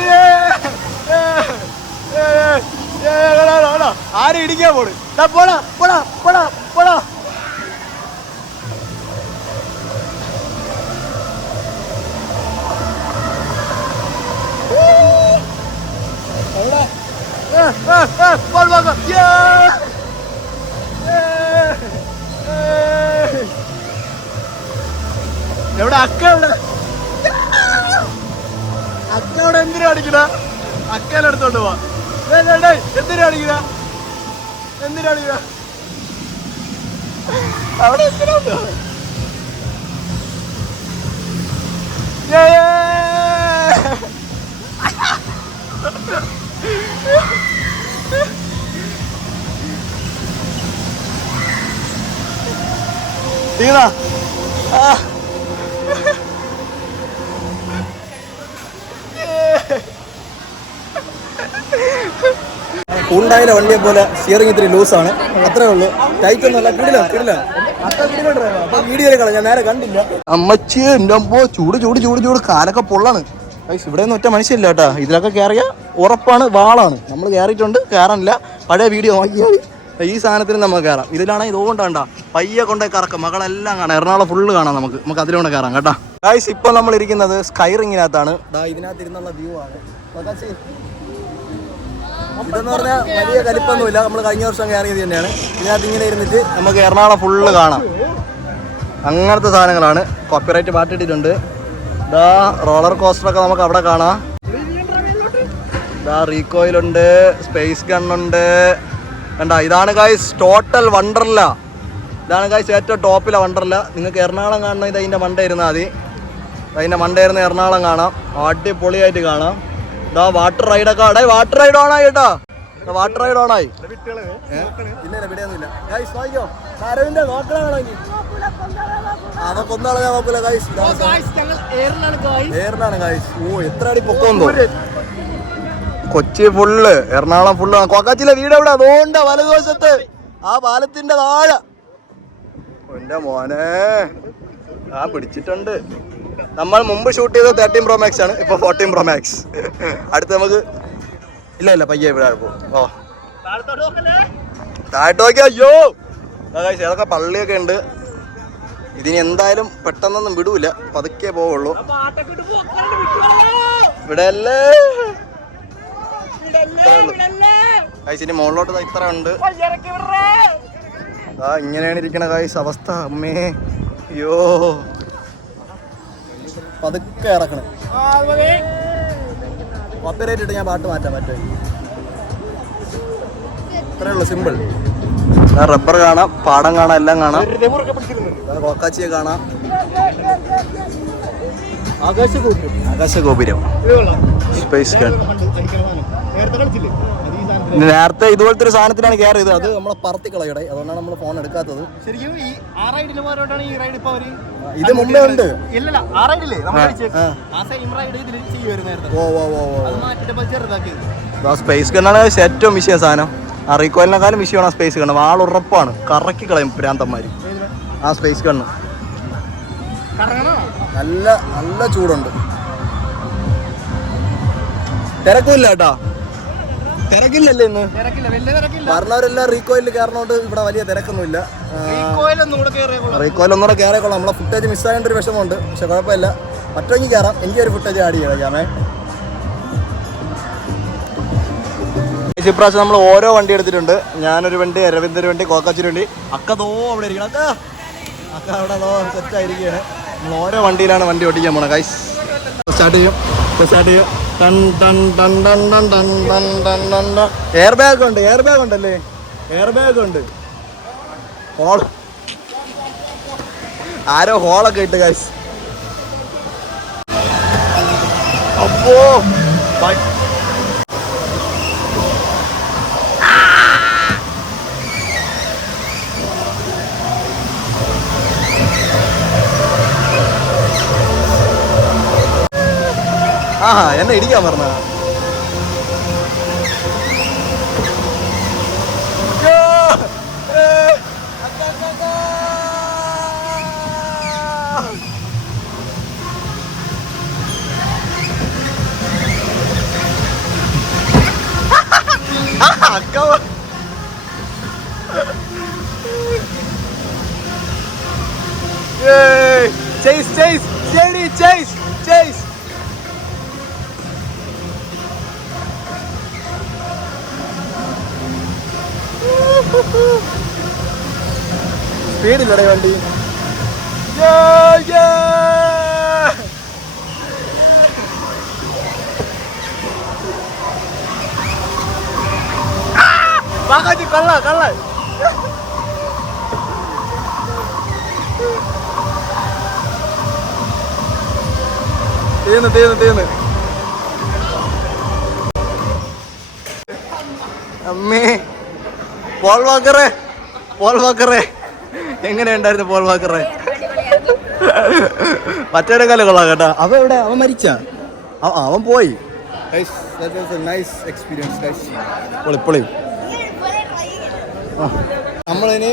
ആരും ഇടിക്കാൻ പോണ്. പോടാ പോടാ പോടാ പോടാ. എവിടെ അക്ക? എവിടെ അക്ക? അവിടെ എന്തിനാ അടിക്കണ? അക്കയിലെടുത്തോണ്ട് പോവാ. എന്തിനാ അടിക്കണ? എന്തിനാ അടിക്കണ? അവിടെ എന്തിനാ? ഹുണ്ടായിലെ വണ്ടിയെ പോലെ സ്റ്റിയറിംഗ് ഇത്തിരി ലൂസാണ്, അത്രേ ഉള്ളൂ. ടൈറ്റ് ഒന്നുമല്ല. കിടില കിടില. അപ്പൊ വീഡിയോയിൽ കളഞ്ഞ നേരെ കണ്ടില്ല. അമ്മച്ചി എൻ്റെ അമ്മോ, ചൂട് ചൂട് ചൂട് ചൂട്. കാലൊക്കെ പൊള്ളാണ്. ഇവിടെ ഒന്നും ഒറ്റ മനുഷ്യല്ല കേട്ടോ. ഇതിലൊക്കെ കയറിയ ഉറപ്പാണ് വാളാണ്. നമ്മൾ കയറിയിട്ടുണ്ട്, കയറാനില്ല. പഴയ വീഡിയോ നോക്കിയാൽ ഈ സാധനത്തിന് നമുക്ക് കയറാം. ഇതിലാണെങ്കിൽ ഇതുകൊണ്ടാണ്ട പയ്യെ കൊണ്ടേ കറക്കാം. മകളെല്ലാം കാണാം. എറണാകുളം ഫുള്ള് കാണാം. നമുക്ക് അതിലൂടെ കയറാം കേട്ടോ. ഗൈസ്, ഇപ്പോൾ നമ്മൾ ഇരിക്കുന്നത് സ്കൈ റിങ്ങിനകത്താണ്. ഇതിനകത്ത് ഇരുന്നുള്ള വ്യൂ ആണ്. ഇതെന്ന് പറഞ്ഞാൽ വലിയ കലിപ്പൊന്നുമില്ല. നമ്മൾ കഴിഞ്ഞ വർഷം കയറിയത് തന്നെയാണ്. ഇതിനകത്ത് ഇങ്ങനെ ഇരുന്നിട്ട് നമുക്ക് എറണാകുളം ഫുള്ള് കാണാം. അങ്ങനത്തെ സാധനങ്ങളാണ്. കോപ്പിറൈറ്റ് പാട്ടിട്ടിട്ടുണ്ട്. ഇതാ റോളർ കോസ്റ്ററൊക്കെ നമുക്ക് അവിടെ കാണാം. ഇതാ റീകോയിലുണ്ട്, സ്പേസ് ഗണ്ണുണ്ട്. കണ്ട, ഇതാണ് ഗൈസ് ടോട്ടൽ വണ്ടർല. ഇതാണ് ഗൈസ് ഏറ്റവും ടോപ്പിലെ വണ്ടർല. നിങ്ങൾക്ക് എറണാകുളം കാണണം. ഇത് അതിൻ്റെ മണ്ട ഇരുന്നാൽ മതി. അതിൻ്റെ മണ്ട ഇരുന്ന് എറണാകുളം കാണാം. അടിപൊളിയായിട്ട് കാണാം. ഇതാ വാട്ടർ റൈഡൊക്കെ. അവിടെ വാട്ടർ റൈഡ് ഓണായി കേട്ടോ. വാട്ടർ റൈഡ് ഓണായി. ഇല്ല വിടെയൊന്നുമില്ല ഗൈസ്. വായിക്കോ അരവിന്ദ് നോക്കണോ? ഇനി അതൊക്കൊന്നാളെ ഞാൻ നോക്കൂല ഗൈസ്. എയറിനാണ് ഗൈസ്. ഓ എത്ര അടി പൊക്കോന്തോ. Kochi full, Ernakulam full. കൊക്കാച്ചിലെ വീട് എവിടെ? അതുകൊണ്ട് വലതുവശത്ത് ആ പാലത്തിന്റെ താഴെ. എന്റെ മോനെ പിടിച്ചിട്ടുണ്ട്. നമ്മൾ മുമ്പ് ഷൂട്ട് ചെയ്തത് 13 Pro Max ആണ്. ഇപ്പൊ 14 Pro Max. അടുത്ത് നമുക്ക് ഇല്ല പയ്യെ ഇവിടെ പോകും. ഓ താഴോട്ട് നോക്കിയാ. അയ്യോ ഏതൊക്കെ പള്ളിയൊക്കെ ഉണ്ട്. ഇതിന് എന്തായാലും പെട്ടെന്നൊന്നും വിടൂല, പതുക്കെ പോവുള്ളൂ. ഇവിടെ അല്ലേ ഇനി മുകളിലോട്ട് ഇത്ര ഉണ്ട്. ഇങ്ങനെയാണ് ഇരിക്കണ ഗൈസ് അവസ്ഥ. അമ്മേ അയ്യോ പതുക്കെ ഇറക്കണം. കോപ്പിറൈറ്റ് ഇട്ട് ഞാൻ പാട്ട് മാറ്റാൻ പറ്റും. ഇത്രയേ ഉള്ളൂ, സിമ്പിൾ. റബ്ബർ കാണാം, പാടം കാണാം, എല്ലാം കാണാം. കോക്കാച്ചിയെ കാണാം. Akashagopuram, space gun. നേരത്തെ ഇതുപോലത്തെ ഒരു സാധനത്തിനാണ് കയറി ചെയ്തത്. അത് നമ്മളെ പറത്തി കളയുടെ, അതുകൊണ്ടാണ് നമ്മൾ ഫോൺ എടുക്കാത്തത്. ഇത് മുമ്പേ ഉണ്ട്. സ്പേസ് ഗണ്ണാണ് ഏറ്റവും വിഷയ സാധനം. ആ റീകോയിലിനെക്കാളും വിഷയമാണ് ആ സ്പേസ് ഗണ്ണ്. ആളുറപ്പാണ്, കറക്കി കളയും ഭ്രാന്തന്മാര്. ആ സ്പേസ് ഗണ്ണ് നല്ല നല്ല ചൂടുണ്ട്. തിരക്കില്ല കേട്ടാ, തിരക്കില്ലല്ലേ ഇന്ന്? പറഞ്ഞവരെല്ലാം റീകോയിലിൽ കയറണോണ്ട് ഇവിടെ വലിയ തിരക്കൊന്നുമില്ല. റീകോയിൽ ഒന്നുകൂടെ കയറിക്കൊള്ളാം. നമ്മളെ ഫുട്ടേജ് മിസ്സായതിൻ്റെ ഒരു വിഷമമുണ്ട്. പക്ഷെ കുഴപ്പമില്ല, മറ്റൊങ്കിൽ കയറാം. എനിക്കൊരു ഫുട്ടേജ് ആഡ് ചെയ്യാമേ. ഇപ്രാവശ്യം നമ്മൾ ഓരോ വണ്ടി എടുത്തിട്ടുണ്ട്. ഞാനൊരു വണ്ടി, അരവിന്ദൊരു വണ്ടി, കോക്കാച്ചൊരു വണ്ടി. അക്കതോ അവിടെ ഇരിക്കണം. അക്ക അവിടെ അതോ സെറ്റായിരിക്കുകയാണ്. നമ്മൾ ഓരോ വണ്ടിയിലാണ് വണ്ടി ഓടിക്കാൻ പോണത്. ഗൈസ് സ്റ്റാർട്ട് ചെയ്യും. എയർ ബാഗ് ഉണ്ട്, എയർ ബാഗ് ഉണ്ടല്ലേ, എയർ ബാഗ് ഉണ്ട്. ഹോൾ ആരോ ഹോളൊക്കെ ഇട്ട് ഗൈസ്. അപ്പോ ആഹാ എന്നെ ഇടിക്കാൻ പറഞ്ഞ. Chase, chase, Jerry, chase, chase. സ്പീഡില്ലടേ വണ്ടി. കള്ള കള്ള തീർന്ന് അമ്മേ. പോൾ വാക്കറെ എങ്ങനെയുണ്ടായിരുന്നു? പോൾ വാക്കറെ മറ്റേ കാലം കൊള്ളാം കേട്ടാ. അവൻ എവിടെ? അവൻ മരിച്ച? അവൻ പോയി. പൊളി. നമ്മളിനി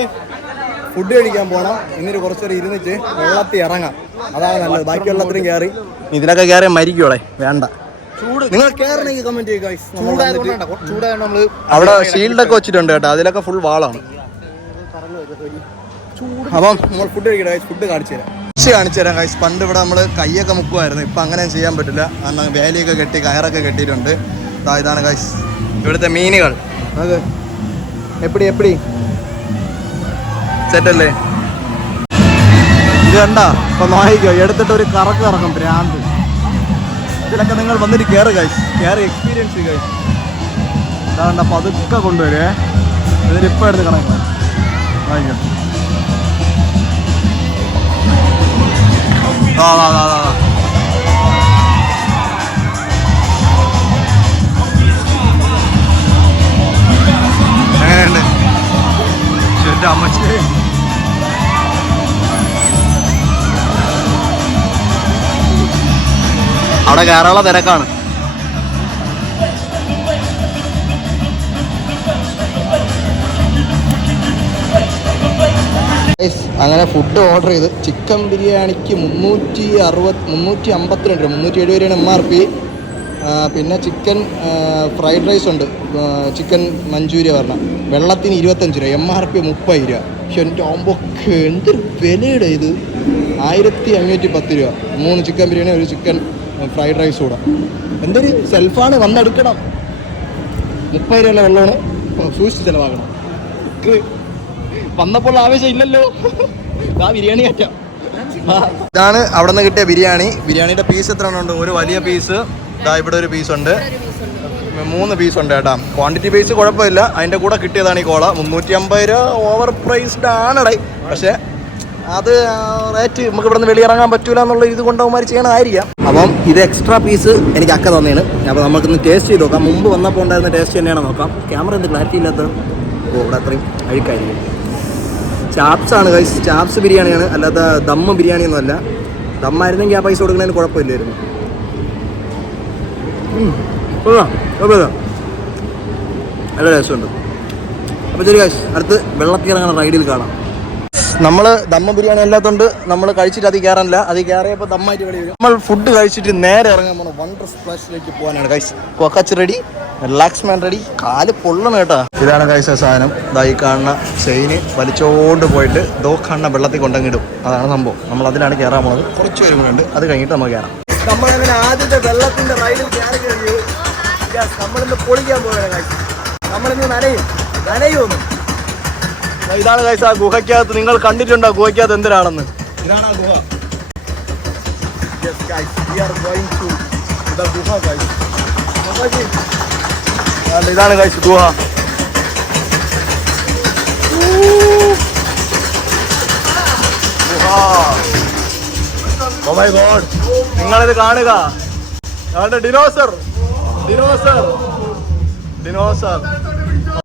ഫുഡ് കഴിക്കാൻ പോകണം. എന്നിട്ട് കുറച്ചേരം ഇരുന്നിട്ട് വെള്ളത്തിൽ ഇറങ്ങാം. അതാണ് നല്ലത്. ബാക്കി വെള്ളത്തിലും കയറി ഇതിനൊക്കെ കയറി മരിക്കോളെ. വേണ്ട, നിങ്ങൾ കയറണമെങ്കിൽ കമന്റ് ചെയ്യുക. അവിടെ ഷീൽഡൊക്കെ വെച്ചിട്ടുണ്ട് കേട്ടോ, അതിലൊക്കെ ഫുൾ വാളാണ്. അപ്പം നമ്മൾ ഫുഡ് കഴിക്കട്ടെ. ഫുഡ് കാണിച്ചു തരാം ഗൈസ്. പണ്ട് ഇവിടെ നമ്മൾ കൈയൊക്കെ മുക്കുമായിരുന്നു. ഇപ്പം അങ്ങനെ ചെയ്യാൻ പറ്റില്ല. കാരണം വേലിയൊക്കെ കെട്ടി, കയറൊക്കെ കെട്ടിയിട്ടുണ്ട്. ഇതാണ് ഗൈസ് ഇവിടുത്തെ മീനുകൾ. അത് എപ്പടി സെറ്റല്ലേ? ഇത് കണ്ടാ? ഇപ്പം നോക്കിക്കോ, എടുത്തിട്ട് ഒരു കറക്കം ഭ്രാന്ത്. ഇതിലൊക്കെ നിങ്ങൾ വന്നിട്ട് കയറി എക്സ്പീരിയൻസ് ഗൈസ്. ഇതാണ്ട പതുക്കെ കൊണ്ടുവരേ. ഇതിലിപ്പോൾ എടുത്ത് കണക്കാം. വാങ്ങിക്കോ. എങ്ങനെയുണ്ട്? അമ്മച്ചേ, അവിടെ കയറാനുള്ള തിരക്കാണ്. അങ്ങനെ ഫുഡ് ഓർഡർ ചെയ്ത് ചിക്കൻ ബിരിയാണിക്ക് 352 രൂപ, 370 രൂപയാണ് MRP. പിന്നെ ചിക്കൻ ഫ്രൈഡ് റൈസ് ഉണ്ട്, ചിക്കൻ മഞ്ചൂരിയ പറഞ്ഞ വെള്ളത്തിന് 25 രൂപ, MRP 30 രൂപ. പക്ഷെ എൻ്റെ ആകുമ്പോഴൊക്കെ എന്തൊരു വിലയുടെ ഇത്. 1510 രൂപ 3 chicken biryani, 1 chicken fried rice കൂടെ. എന്തൊരു സെൽഫാണ്, വന്നെടുക്കണം. 30 രൂപയുള്ള വെള്ളമാണ്, സൂക്ഷിച്ച് ചിലവാകണം. വന്നപ്പോൾ ആവേശം ഇല്ലല്ലോ. ആ ബിരിയാണി കയറ്റാം. ഇതാണ് അവിടെ നിന്ന് കിട്ടിയ ബിരിയാണി. ബിരിയാണിയുടെ പീസ് എത്ര ഉണ്ട്? ഒരു വലിയ പീസ്, ഇതാ ഇവിടെ ഒരു പീസ് ഉണ്ട്, 3 പീസ് ഉണ്ട് കേട്ടോ. ക്വാണ്ടിറ്റി ബേസ് കുഴപ്പമില്ല. അതിൻ്റെ കൂടെ കിട്ടിയതാണ് ഈ കോള. 350 രൂപ ഓവർ പ്രൈസ്ഡ് ആണടേ. പക്ഷേ അത് റേറ്റ് നമുക്ക് ഇവിടെ നിന്ന് വെളിയിറങ്ങാൻ പറ്റൂല എന്നുള്ള ഇത് കൊണ്ടവന്മാർ ചെയ്യണമായിരിക്കാം. അപ്പം ഇത് എക്സ്ട്രാ പീസ് എനിക്ക് അക്ക തന്നെയാണ്. അപ്പോൾ നമുക്കൊന്ന് ടേസ്റ്റ് ചെയ്ത് നോക്കാം. മുമ്പ് വന്നപ്പോൾ ഉണ്ടായിരുന്ന ടേസ്റ്റ് തന്നെയാണ് നോക്കാം. ക്യാമറ എന്ത് ക്ലാരിറ്റി ഇല്ലാത്ത? ഓ, ഇവിടെ അത്രയും അഴുക്കായിരിക്കും. ചാപ്സാണ് ഗൈസ്, ചാപ്സ് ബിരിയാണിയാണ്, അല്ലാതെ ദമ്മ് ബിരിയാണിയൊന്നും അല്ല. ദമ്മായിരുന്നെങ്കിൽ ആ പൈസ കൊടുക്കുന്നതിന് കുഴപ്പമില്ലായിരുന്നു. നല്ല ടേസ്റ്റുണ്ട്. അപ്പോൾ ശരി ഗൈസ്, അടുത്ത് വെള്ളത്തിൽ ഇറങ്ങുന്ന റൈഡിൽ കാണാം. നമ്മൾ ദമ്മ ബിരിയാണി അല്ലാത്തതുകൊണ്ട് നമ്മൾ കഴിച്ചിട്ട് അത് കയറാനില്ല. അത് കയറിയപ്പോൾ ദമ്മായിട്ട് വെളി വരും. നമ്മൾ ഫുഡ് കഴിച്ചിട്ട് നേരെ ഇറങ്ങാൻ പോകണം വണ്ടർ സ്പ്ലാഷിലേക്ക് പോകാനാണ് ഗൈസ്. കൊക്കച്ച് റെഡി, റിലാക്സ്മാൻ റെഡി, കാല് പൊള്ളണം കേട്ടോ. ഇതാണ് ഗൈസ് ആ സാധനം. ഇതായി കാണുന്ന ചെയിന് വലിച്ചോണ്ട് പോയിട്ട് ദോ കാണുന്ന വെള്ളത്തിൽ കൊണ്ടങ്ങിടും. അതാണ് സംഭവം. നമ്മൾ അതിലാണ് കയറാൻ പോകുന്നത്. കുറച്ച് പേരുകളുണ്ട്, അത് കഴിഞ്ഞിട്ട് നമുക്ക് കയറാം. നമ്മളങ്ങനെ ആദ്യത്തെ വെള്ളത്തിൻ്റെ റൈഡിൽ കയറി കഴിഞ്ഞു. നമ്മളിന്ന് പൊളിക്കാൻ പോവുകയാണ് ഗൈസ്. നമ്മളിന്ന് നനയൊന്നും. ഇതാണ് ഗൈസ് ആ ഗുഹയ്ക്കകത്ത്. നിങ്ങൾ കണ്ടിട്ടുണ്ടോ ഗുഹയ്ക്കകത്ത് എന്തിനാണെന്ന്? ഇതാണ് ആ ഗുഹ. ഇതാണ് ഗൈസ് ഗുഹ. ഓ മൈ ഗോഡ്, നിങ്ങളിത് കാണുക. ഡിനോസർ.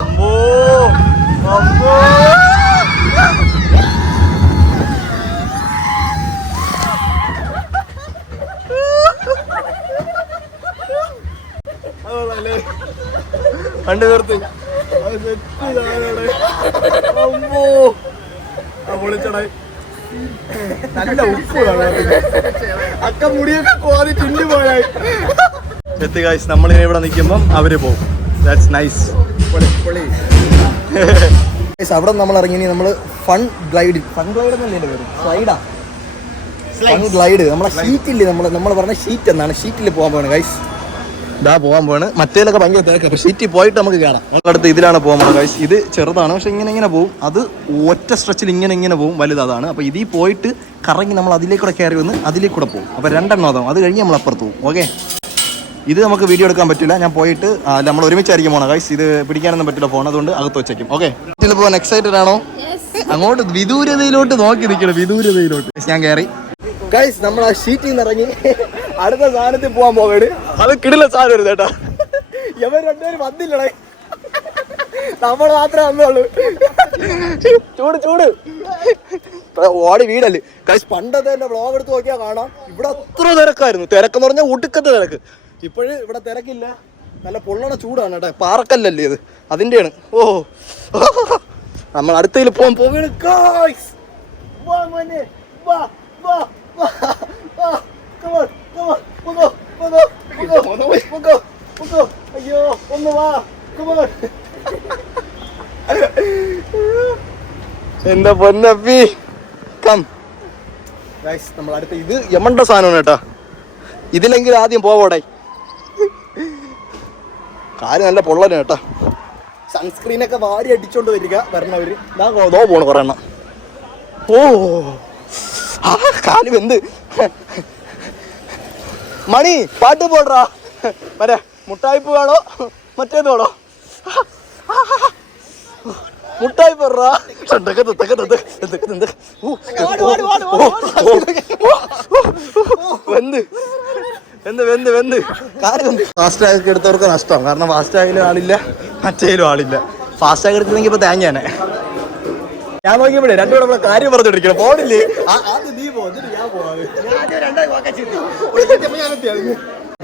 അമ്മോ അമ്മോ, കണ്ടു നിർത്ത്. അമ്മോ, പൊളിച്ചടേ. നല്ല ഉപ്പ് അക്ക മുടിയൊക്കെ കോതി ചിണ്ടി പോയായി. എത്തി ഗൈസ്, നമ്മളിങ്ങനെ ഇവിടെ നിൽക്കുമ്പം അവര് പോകും. That's nice. അവിടെ നമ്മൾ ഇറങ്ങി. നമ്മൾ ഫൺ ഗ്ലൈഡ് എന്നല്ലേ പേര്? Fun glide. നമ്മളെ ഷീറ്റില്ലേ, നമ്മൾ പറഞ്ഞ ഷീറ്റ് എന്നാണ്. ഷീറ്റിൽ പോകാൻ പോവാണ് ഗൈസ്. ഇതാ പോകാൻ പോവാണ്. മറ്റേലൊക്കെ ഭയങ്കര തിരക്ക്. അപ്പോൾ ഷീറ്റിൽ പോയിട്ട് നമുക്ക് കാണാം. നമ്മളടുത്ത് ഇതിലാണ് പോകാൻ പോകുന്നത് ഗൈസ്. ഇത് ചെറുതാണ്, പക്ഷെ ഇങ്ങനെ പോകും. അത് ഒറ്റ സ്ട്രെച്ചിൽ ഇങ്ങനെ പോകും. വലുതാണ്. അപ്പോൾ ഇതിൽ പോയിട്ട് കറങ്ങി നമ്മൾ അതിലേക്കൂടെ കയറി വന്ന് അതിലേക്കൂടെ പോകും. അപ്പോൾ 2 എണ്ണം അതാവും. അത് കഴിഞ്ഞ് നമ്മൾ അപ്പുറത്ത് പോകും. ഓക്കെ, ഇത് നമുക്ക് വീഡിയോ എടുക്കാൻ പറ്റില്ല. ഞാൻ പോയിട്ട് നമ്മൾ ഒരുമിച്ചായിരിക്കും പോകണം ഗൈസ്. ഇത് പിടിക്കാനൊന്നും പറ്റില്ല ഫോൺ, അതുകൊണ്ട് അകത്ത് വെച്ചേക്കും. ഓക്കെ, ഇതിൽ പോകാൻ എക്സൈറ്റഡ് ആണോ? അങ്ങോട്ട് വിദൂരതയിലോട്ട് നോക്കി നിൽക്കണം. വിദൂരതയിലോട്ട് ഞാൻ കയറി ഗൈസ്. നമ്മൾ ആ ഷീറ്റിൽ നിന്ന് ഇറങ്ങി അടുത്ത സാധനത്തിൽ പോകാൻ പോകേട്. അത് കിടില സാധനം വരുന്നത് കേട്ടാ. ഇവർ 2 പേരും വന്നില്ലടേ, നമ്മൾ മാത്രമേ വന്നുള്ളൂ. ചൂട് ഓടി വീടല്ലേ ഗൈസ്. പണ്ടത്തെ എൻ്റെ വ്ളോഗ് എടുത്ത് നോക്കിയാൽ കാണാം, ഇവിടെ അത്ര തിരക്കായിരുന്നു. തിരക്കെന്ന് പറഞ്ഞാൽ ഒടുക്കത്തെ തിരക്ക്. ഇപ്പോഴും ഇവിടെ തിരക്കില്ല. നല്ല പൊള്ളണ ചൂടാണ് കേട്ടോ. പാറക്കല്ലല്ലേ ഇത്, അതിൻ്റെയാണ്. ഓ, നമ്മൾ അടുത്തതിൽ പോകാൻ പോവുകയാണ് ഗൈസ്. അയ്യോ, ഒന്ന് വാ. എന്താ പൊന്നപ്പി, കം ഗൈസ്. നമ്മൾ അടുത്ത ഇത് യമണ്ട സാധനമാണ് കേട്ടോ. ഇതിലെങ്കിലും ആദ്യം പോവോടെ. കാര്യം നല്ല പൊള്ളന് കേട്ടോ. സൺസ്ക്രീനൊക്കെ വാരി അടിച്ചോണ്ട് വരണവര്. ദോ പോണു കുറേ എണ്ണം. ഓ, ആ കാല് വെന്ത്. മണി പാട്ട് പോടാ. മറ്റേ മുട്ടായിപ്പ് വേണോ മറ്റേത് വേണോ? മുട്ടായി പോടാ. വെന്ത് ഫാസ്റ്റാഗ് എടുത്തവർക്ക് നഷ്ടം. കാരണം ഫാസ്റ്റാഗിലും ആളില്ല, മറ്റേലും ആളില്ല. ഫാസ്റ്റാഗ് എടുത്തില്ലെങ്കിൽ ഇപ്പൊ തേങ്ങാനെ. ഞാൻ നോക്കിയപ്പോഴേ 2 കൂടെ നമ്മളെ കാര്യം പറഞ്ഞോണ്ടിരിക്കണം. പോണില്ലേ?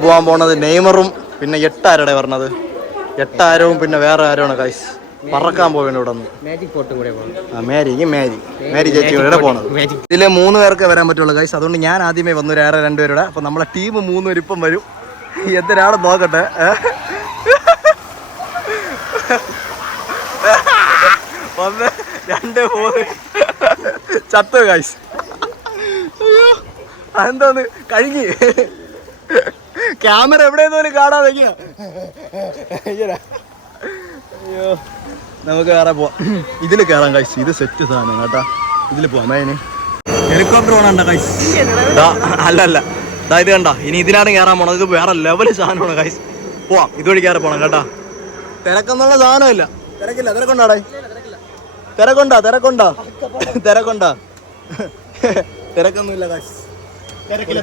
പോവാൻ പോണത് നെയ്മറും പിന്നെ 8 ആരുടെ പറഞ്ഞത്? 8 ആരവും പിന്നെ വേറെ ആരാണ് ഗൈസ്. പറക്കാൻ പോവേണ്ട ഇവിടെ നിന്ന്. മേരി ചേച്ചി ഇവിടെ പോണത്. ഇതില് 3 പേർക്ക് വരാൻ പറ്റുള്ളൂ ഗൈസ്. അതുകൊണ്ട് ഞാൻ ആദ്യമേ വന്നു, വേറെ 2 പേരുടെ. അപ്പൊ നമ്മളെ ടീം 3 പേര് ഇപ്പം വരും. എന്തിനാണെന്ന് നോക്കട്ടെ. 1 2 3 ചത്തു ഗൈസ്. അയ്യോ, അതെന്തോന്ന് കഴിഞ്ഞ്. ക്യാമറ എവിടെയെന്നോലും കാണാതെ. അയ്യോ, നമുക്ക് വേറെ പോവാം. ഇതിൽ കയറാം ഗൈസ്. ഇത് സെറ്റ് സാധനമാണ് കേട്ടാ. ഇതിൽ പോവാം. ഹെലികോപ്റ്റർ വേണണ്ട കൈസ്. അല്ല ഇത് കണ്ട, ഇനി ഇതിനാണ് കയറാൻ പോണത്. ഇത് വേറെ ലെവല് സാധനമാണ് കൈസ്. പോവാം, ഇതുവഴി കയറി പോണം കേട്ടാ. തിരക്കെന്നുള്ള സാധനമില്ല. തിരക്കൊണ്ടാടേ, തിരക്കൊണ്ടാ തിരക്കൊന്നുമില്ല കൈസ്.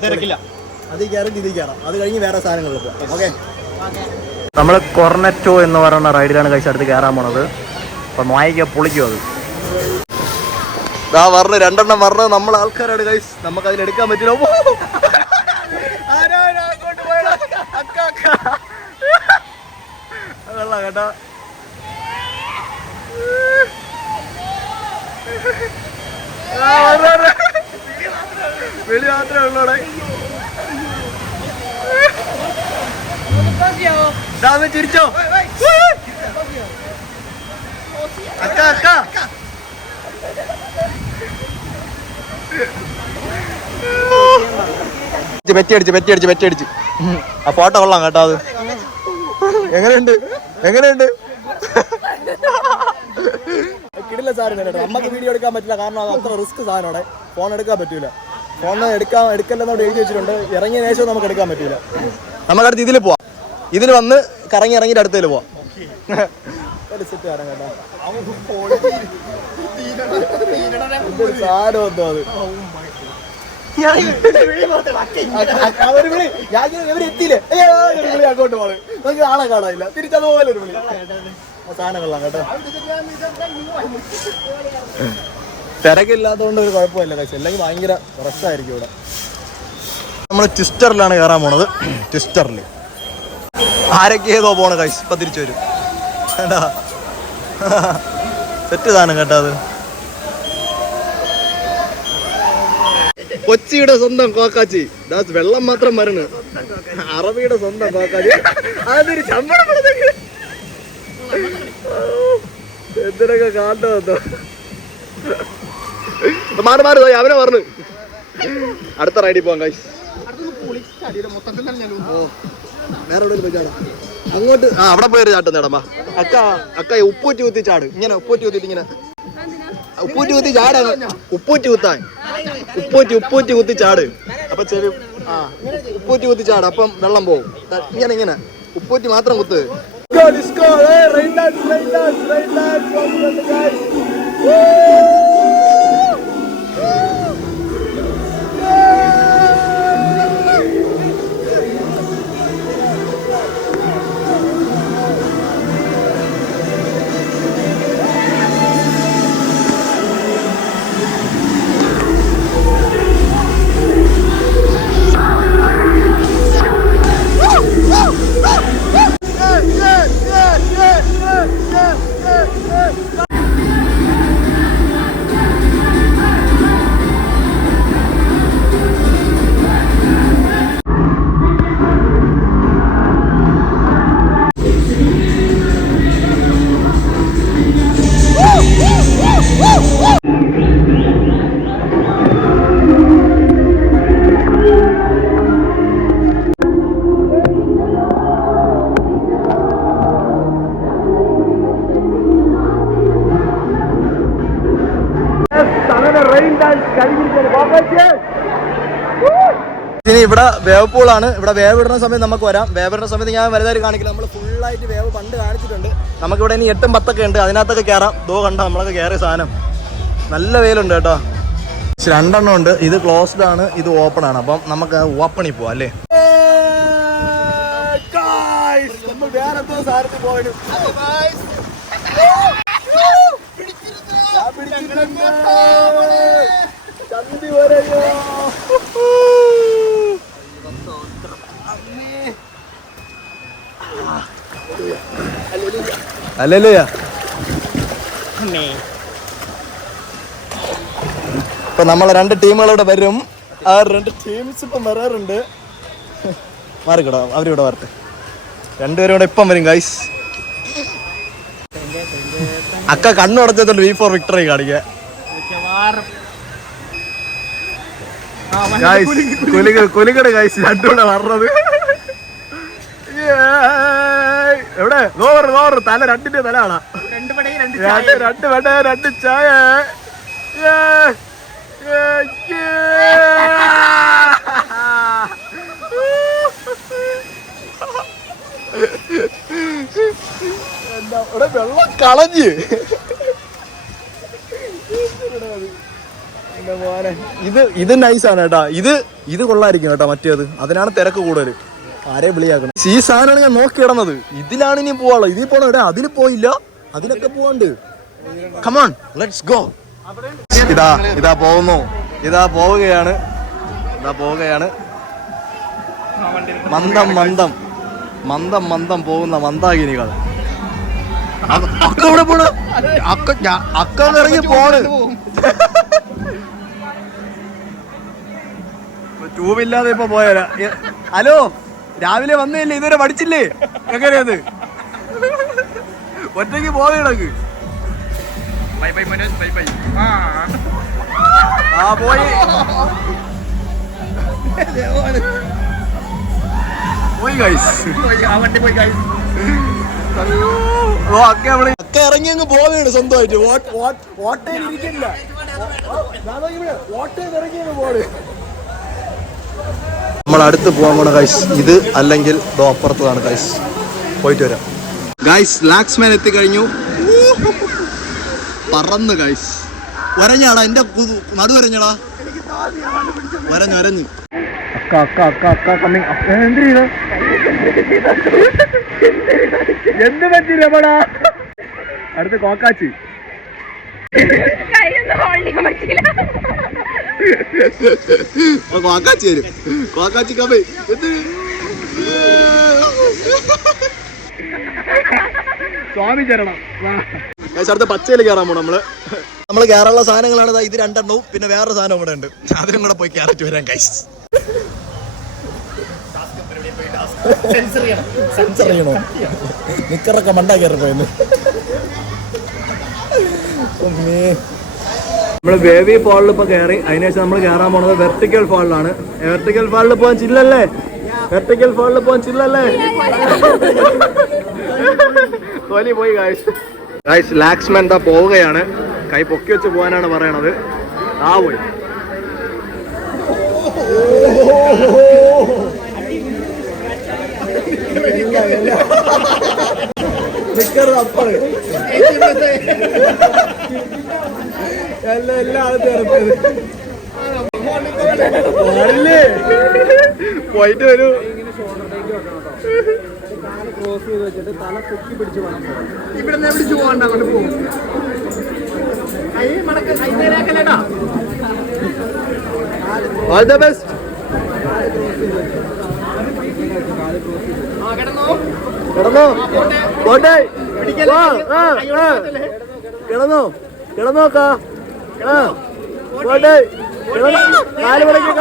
തിരക്കില്ല. അത് കയറി ഇത് കയറാം, അത് കഴിഞ്ഞ് വേറെ സാധനങ്ങളിൽ പോവാം. ഓക്കെ, നമ്മൾ കൊർണറ്റോ എന്ന് പറയുന്ന റൈഡിലാണ് കൈസ് അടുത്ത് കയറാൻ പോണത്. അപ്പൊ നോയിക്ക പൊളിക്കും അത്. പറഞ്ഞ് രണ്ടെണ്ണം പറഞ്ഞത് നമ്മളെ ആൾക്കാരാണ് കൈസ്. നമുക്ക് അതിലെടുക്കാൻ പറ്റില്ല. അതല്ല കേട്ടാ, വെളി മാത്രമേ ഉള്ളൂടെ. ചിരിച്ചോ അക്ക പെറ്റിയടിച്ച്. ആ ഫോട്ടോ കൊള്ളാം കേട്ടോ. അത് എങ്ങനെയുണ്ട് കിടില സാധനം കേട്ടോ. നമുക്ക് വീഡിയോ എടുക്കാൻ പറ്റില്ല, കാരണം അത് അത്ര റിസ്ക് സാധനമാണ്. ഫോൺ എടുക്കാൻ പറ്റൂല. ഫോൺ എടുക്കല്ലെന്നോട് എഴുതി വെച്ചിട്ടുണ്ട്. ഇറങ്ങിയ ശേഷം നമുക്ക് എടുക്കാൻ പറ്റൂല. നമുക്കടുത്ത് ഇതിൽ പോവാം. ഇതിൽ വന്ന് ഇറങ്ങിയിട്ട് അടുത്തതിൽ പോവാം. സെറ്റ് കാരണം കേട്ടോ. സാധനം എന്തോ അത് എത്തിയില്ലേ അങ്ങോട്ട് പോണ്. നമുക്ക് ആളെ കാണാനില്ല. തിരിച്ചതുപോലെ ഒരു വിളി. സാധനം കൊള്ളാം കേട്ടോ. തിരക്കില്ലാത്തതുകൊണ്ട് ഒരു കുഴപ്പമില്ല പക്ഷെ, അല്ലെങ്കിൽ ഭയങ്കര റഷായിരിക്കും ഇവിടെ. നമ്മൾ ട്വിസ്റ്ററിലാണ് കയറാൻ പോണത്. ട്വിസ്റ്ററിൽ ആരൊക്കെ ഏതോ പോണ കൈസ്. ഇപ്പം തിരിച്ചു വരും കേട്ടാ. സെറ്റ് സാധനം കേട്ടോ. അത് കൊച്ചിയുടെ സ്വന്തം കോക്കാച്ചി. വെള്ളം മാത്രം മരുന്ന്. അറബിയുടെ സ്വന്തം കോക്കാച്ചി. അതൊരു ശമ്പളം എന്തിനൊക്കെ കാണ്ടോ മാറി അവനെ പറഞ്ഞു. അടുത്ത റൈഡിൽ പോവാം കൈസ്. വേറെ എവിടെ പോയി ചാടാം അങ്ങോട്ട്. അവിടെ പോയൊരു ചാട്ടം നേടമ്മാ. അക്ക ഉപ്പൂറ്റി കുത്തി ചാട്. ഇങ്ങനെ ഉപ്പൂറ്റി കുത്തിട്ട് ഇങ്ങനെ ഉപ്പൂറ്റി കുത്തി ചാടാ. ഉപ്പൂറ്റി കുത്തി ചാട്. അപ്പൊ ചെവി ഉപ്പൂറ്റി കുത്തി ചാട്. അപ്പം വെള്ളം പോവും. ഇങ്ങനെ ഉപ്പൂറ്റി മാത്രം കുത്ത്. ഇനി ഇവിടെ വേവ് പൂളാണ്. ഇവിടെ വേവ് ഇടുന്ന സമയത്ത് നമുക്ക് വരാം. വേവ് ഇടുന്ന സമയത്ത് ഞാൻ വലുതായിട്ട് കാണിക്കില്ല. നമ്മൾ ഫുള്ളായിട്ട് വേവ് പണ്ട് കാണിച്ചിട്ടുണ്ട്. നമുക്കിവിടെ ഇനി 8ഉം 10ഒക്കെ ഉണ്ട്. അതിനകത്തൊക്കെ കയറാം. കണ്ടോ നമ്മളൊക്കെ കയറിയ സാധനം. നല്ല വെയിലുണ്ട് കേട്ടോ. 2 എണ്ണം ഉണ്ട്. ഇത് ക്ലോസ്ഡ് ആണ്, ഇത് ഓപ്പൺ ആണ്. അപ്പം നമുക്ക് ഓപ്പണിൽ പോവാം അല്ലേ. അല്ലല്ലയാ. ഇപ്പൊ നമ്മളെ 2 ടീമുകളിവിടെ വരും. ആ 2 ടീംസ് ഇപ്പം വരാറുണ്ട്. മാറിക്കിടാം, അവരിവിടെ വരട്ടെ. 2 പേരും കൂടെ ഇപ്പം വരും ഗൈസ്. അക്ക കണ്ണുടച്ചതുകൊണ്ട് V4 വിക്ടറി കാണിക്കാൻ. കുലിക്കട ഗൈസ് 2 കൂടെ പറഞ്ഞത്. എവിടെ നോറ് തല 2ന്റെ തല ആണാ. 2 വട 2 ചായ. ഇവിടെ വെള്ളം കളഞ്ഞ് ഇത് നൈസാണ് കേട്ടാ. ഇത് കൊള്ളായിരിക്കും കേട്ടോ. മറ്റേത് അതിനാണ് തിരക്ക് കൂടുതൽ. ആരെ വിളിയാക്കണം. ഈ സാധനമാണ് ഞാൻ നോക്കി കിടന്നത്. ഇതിലാണ് ഇനി പോവാളോ. ഇതിൽ പോണോ ഇവിടെ. അതിൽ പോയില്ല, അതിലൊക്കെ പോവാണ്ട്. Come on let's go. ഇതാ പോകുന്നു. ഇതാ പോവുകയാണ്. മന്ദം പോകുന്ന മന്ദാകിനികൾ. അക്ക ഇവിടെ പോണ്. അക്ക ഇറങ്ങി പോണ്. ട്യൂബില്ലാതെ ഇപ്പൊ പോയാ. ഹലോ, രാവിലെ വന്നില്ലേ? ഇതുവരെ പഠിച്ചില്ലേ? എങ്ങനെയത് ഒറ്റയ്ക്ക് പോകണക്ക്? ആ പോയി അക്ക ഇറങ്ങി അങ്ങ് പോവുകയാണ് സ്വന്തമായിട്ട്. ഓട്ടയിലിരിക്കില്ല. നമ്മൾ അടുത്ത് പോകാൻ പോണ ഗൈസ് ഇത്, അല്ലെങ്കിൽ അപ്പുറത്തതാണ് ഗൈസ്. പോയിട്ട് വരാം ഗൈസ്. ലാക്സ്മാൻ എത്തിക്കഴിഞ്ഞു. പറന്ന് ഗൈസ്. വരഞ്ഞാടാ, എന്റെ നടുവരഞ്ഞടാ. വരഞ്ഞ് എന്ത് പറ്റില്ല പടാ. അടുത്ത് കോക്കാച്ചി. കോക്കാച്ചി വരും. കോക്കാച്ചി കപ്പ സ്വാമി ചരണം. അടുത്ത പച്ചയിൽ കയറാൻ പോണം. നമ്മള് കയറാനുള്ള സാധനങ്ങളാണ് ഇത് രണ്ടെണ്ണവും, പിന്നെ വേറൊരു സാധനം ഇവിടെ ഉണ്ട്. അതിനും കൂടെ പോയി കയറിട്ട് വരാം ഗൈസ്. സെൻസർ ചെയ്യണോ? നിക്കറൊക്കെ മണ്ട കയറി പോയെന്ന്. നമ്മള് ബേബി ഫാളിൽ ഇപ്പൊ കയറി. അതിനുശേഷം നമ്മൾ കയറാൻ പോണത് വെർട്ടിക്കൽ ഫാളിലാണ്. വെർട്ടിക്കൽ ഫാളിൽ പോകാൻ ചില്ലല്ലേ? തോലി പോയി ഗൈസ്. ലാക്സ്മാൻ എന്താ പോവുകയാണ്. കൈ പൊക്കി വെച്ച് പോകാനാണ് പറയണത്. ആ പോയി. പോയിട്ട് വരൂ. ക്രോസ് ചെയ്ത് വെച്ചിട്ട് തല പൊക്കി പിടിച്ച് വേണം പോകാൻ. ഇവിടെ പിടിച്ചു പോകണ്ട, അങ്ങോട്ട് പോകും. All the best. കിടന്നോ പോട്ടെ. കിടന്നോക്കാ. പോട്ടെ. കാല് വിളക്ക്.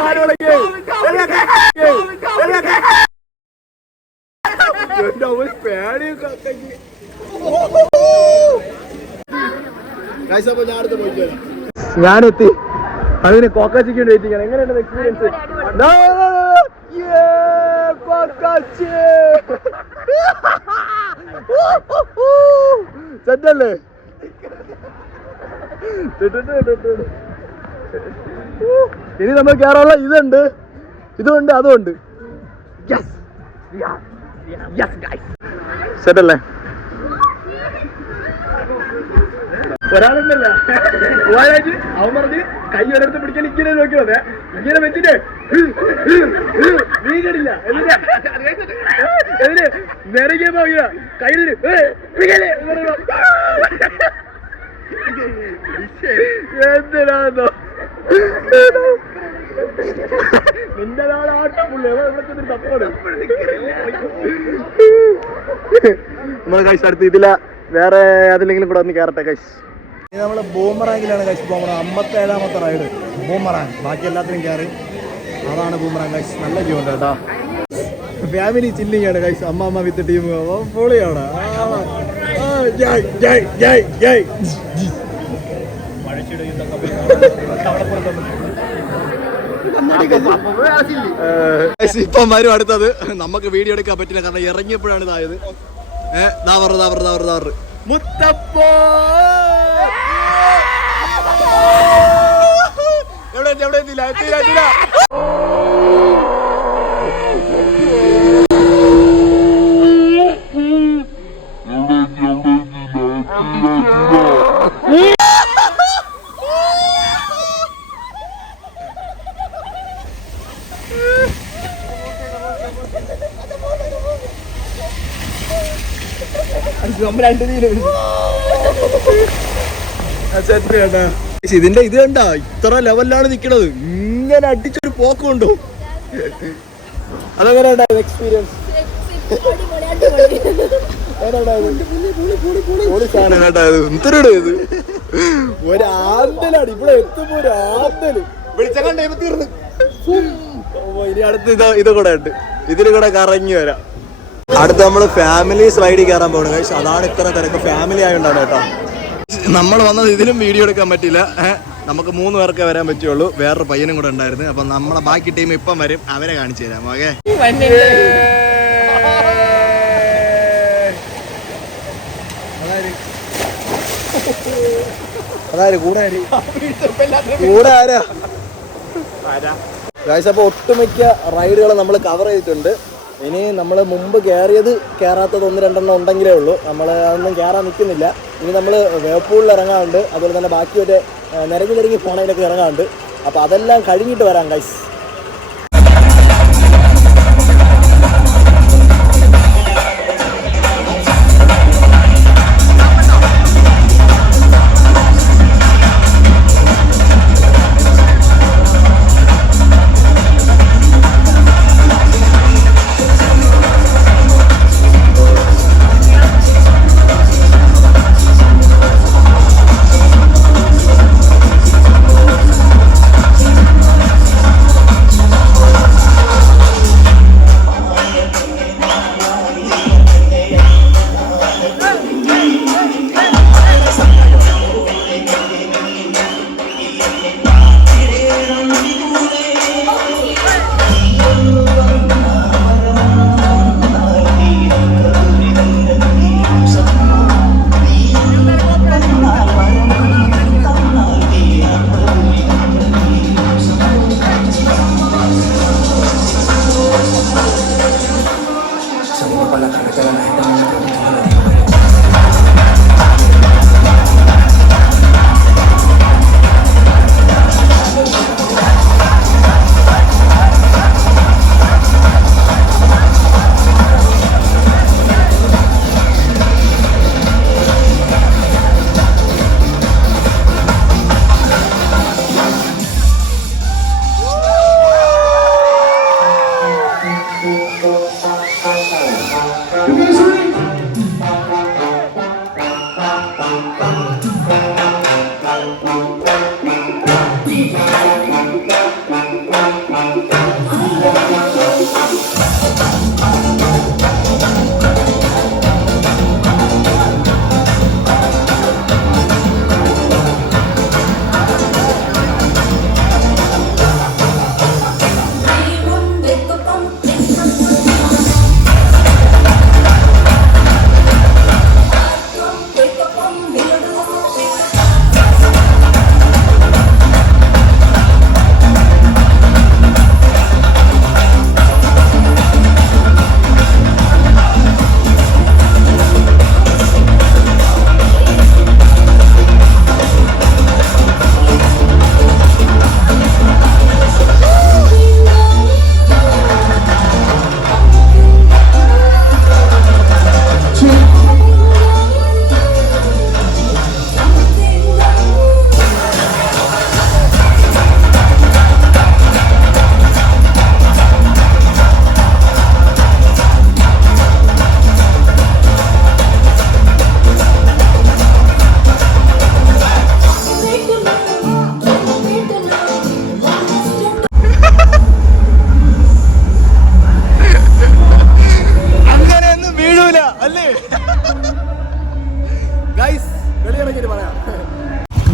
ഞാനെത്തി. അതിന് കോക്കാച്ചിക്ക് വെയിറ്റ് ചെയ്യണം. എങ്ങനെയുണ്ട് എക്സ്പീരിയൻസ്? സെറ്റല്ലേ? ഇനി നമ്മൾ കയറാനുള്ള ഇതുണ്ട് അതുണ്ട്. സെറ്റല്ലേ? ഒരാളുണ്ടല്ല അവൻ പറഞ്ഞ് കൈ ഒരിടത്ത് പിടിക്കാൻ ഇങ്ങനെ നോക്കിയത്. ഇങ്ങനെ വെച്ചിട്ട് വീടില്ല. എന്നിട്ട് നിരങ്ങിയപ്പോ കയ്യിൽ എന്തിനാന്നോ നിന്റെ നാളെ ആട്ടം പുള്ളി തപ്പാണ്. നമ്മള് കഴിച്ച് അടുത്ത് ഇതില വേറെ അതിലെങ്കിലും കൂടെ ഒന്ന് കയറട്ടെ കഴിച്ച്. ഇനി നമ്മള് ബൂമറാങ്കിലാണ് കഴിച്ച് പോകണം. 57ാമത്തെ റൈഡ് ബൂമറാങ്. ബാക്കി എല്ലാത്തിനും കയറി. അതാണ് ബൂമറാങ് കഴിച്ച്. നല്ല വ്യൂ ഉണ്ട് കേട്ടാ. ഫാമിലി ചില്ലിങ് ആണ് കഴിച്ച്. അമ്മ വിത്ത് ടീം പൊളിയാണ്. ഇപ്പം വരും അടുത്തത്. നമുക്ക് വീഡിയോ എടുക്കാൻ പറ്റില്ല, കാരണം ഇറങ്ങിയപ്പോഴാണ് ഇതായത്. മുത്തപ്പോ ഇതിന്റെ ഇത് കണ്ട ഇത്ര ലെവലിലാണ് നിക്കണത്. ഇങ്ങനെ അടിച്ചൊരു പോക്കുണ്ടോ? അതെങ്ങനെ എക്സ്പീരിയൻസ്? ഒരാന്തലാണ് ഇവിടെ എത്തുമ്പോ ഒരു ആന്തല് തീർന്നു. ഇനി അടുത്ത് ഇത് കൂടെ ഉണ്ട്, ഇതിൽ കൂടെ കറങ്ങി വരാം. അടുത്ത് നമ്മള് ഫാമിലീസ് റൈഡിൽ കയറാൻ പോകണം കഴിച്ചു. അതാണ് ഇത്ര തിരക്ക്, ഫാമിലി ആയതുകൊണ്ടാണ് കേട്ടോ. നമ്മൾ വന്നത് ഇതിലും വീഡിയോ എടുക്കാൻ പറ്റില്ല. നമുക്ക് 3 പേർക്കേ വരാൻ പറ്റുള്ളൂ. വേറൊരു പയ്യനും കൂടെ ഉണ്ടായിരുന്നു. അപ്പൊ നമ്മളെ ബാക്കി ടീം ഇപ്പം വരും, അവരെ കാണിച്ചു തരാം. ഓക്കെ, അതാര് കൂടെ ആരാ? അപ്പൊ ഒട്ടുമിക്ക റൈഡുകൾ നമ്മൾ കവർ ചെയ്തിട്ടുണ്ട്. ഇനി നമ്മൾ മുമ്പ് കയറാത്തത് 1-2 ഉണ്ടെങ്കിലേ ഉള്ളൂ. നമ്മൾ അതൊന്നും കയറാൻ നിൽക്കുന്നില്ല. ഇനി നമ്മൾ വേപ്പൂളിൽ ഇറങ്ങാറുണ്ട്, അതുപോലെ തന്നെ ബാക്കി ഒരു നിരങ്ങി പോണതിലൊക്കെ ഇറങ്ങാറുണ്ട്. അപ്പോൾ അതെല്ലാം കഴിഞ്ഞിട്ട് വരാം ഗൈസ്.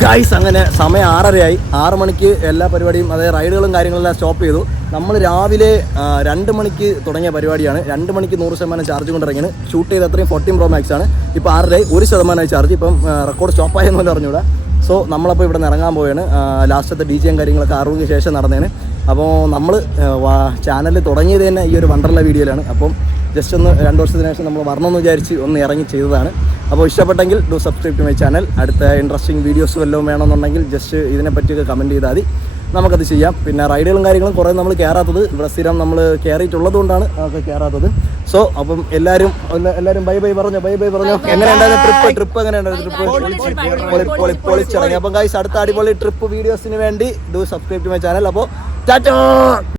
ഗൈസ് അങ്ങനെ സമയം 6:30 6 മണിക്ക് എല്ലാ പരിപാടിയും അതായത് റൈഡുകളും കാര്യങ്ങളെല്ലാം സ്റ്റോപ്പ് ചെയ്തു. നമ്മൾ രാവിലെ 2 മണിക്ക് തുടങ്ങിയ പരിപാടിയാണ്. 2 മണിക്ക് 100% ചാർജ് കൊണ്ടിറങ്ങിയാണ്. ഷൂട്ട് ചെയ്ത് അത്രയും 14 Pro Max ആണ്. ഇപ്പോൾ 6:30 1% ചാർജ്. ഇപ്പം റെക്കോർഡ് സ്റ്റോപ്പായെന്ന് പറഞ്ഞുകൂടാ. സോ നമ്മളപ്പോൾ ഇവിടെ നിന്ന് ഇറങ്ങാൻ പോവുകയാണ്. ലാസ്റ്റത്തെ DJയും കാര്യങ്ങളൊക്കെ 6 മണിക്ക് ശേഷം നടന്നേന്. അപ്പോൾ നമ്മൾ ചാനൽ തുടങ്ങിയത് തന്നെ ഈ ഒരു വണ്ടർല വീഡിയോയിലാണ്. അപ്പം ജസ്റ്റ് ഒന്ന് 2 വർഷത്തിന് ശേഷം നമ്മൾ വരണമെന്ന് വിചാരിച്ച് ഒന്ന് ഇറങ്ങി ചെയ്തതാണ്. അപ്പോൾ ഇഷ്ടപ്പെട്ടെങ്കിൽ do subscribe to my channel. അടുത്ത ഇൻട്രസ്റ്റിംഗ് വീഡിയോസ് വല്ലതും വേണമെന്നുണ്ടെങ്കിൽ ജസ്റ്റ് ഇതിനെപ്പറ്റിയൊക്കെ കമൻറ്റ് ചെയ്താൽ മതി, നമുക്കത് ചെയ്യാം. പിന്നെ റൈഡുകളും കാര്യങ്ങളും കുറേ നമ്മൾ കയറാത്തത്, ഇവിടെ സ്ഥിരം നമ്മൾ കയറിയിട്ടുള്ളത് കൊണ്ടാണ് അതൊക്കെ കയറാത്തത്. സോ അപ്പം എല്ലാവരും ബൈ ബൈ പറഞ്ഞോ. എങ്ങനെയുണ്ടായിരുന്നു ട്രിപ്പ് എങ്ങനെയുണ്ടായിരുന്നു? പൊളിച്ചിറങ്ങി. അപ്പം ഗൈസ് അടുത്ത അടിപൊളി ട്രിപ്പ് വീഡിയോസിന് വേണ്ടി do subscribe to my channel. അപ്പോൾ ടാറ്റാ.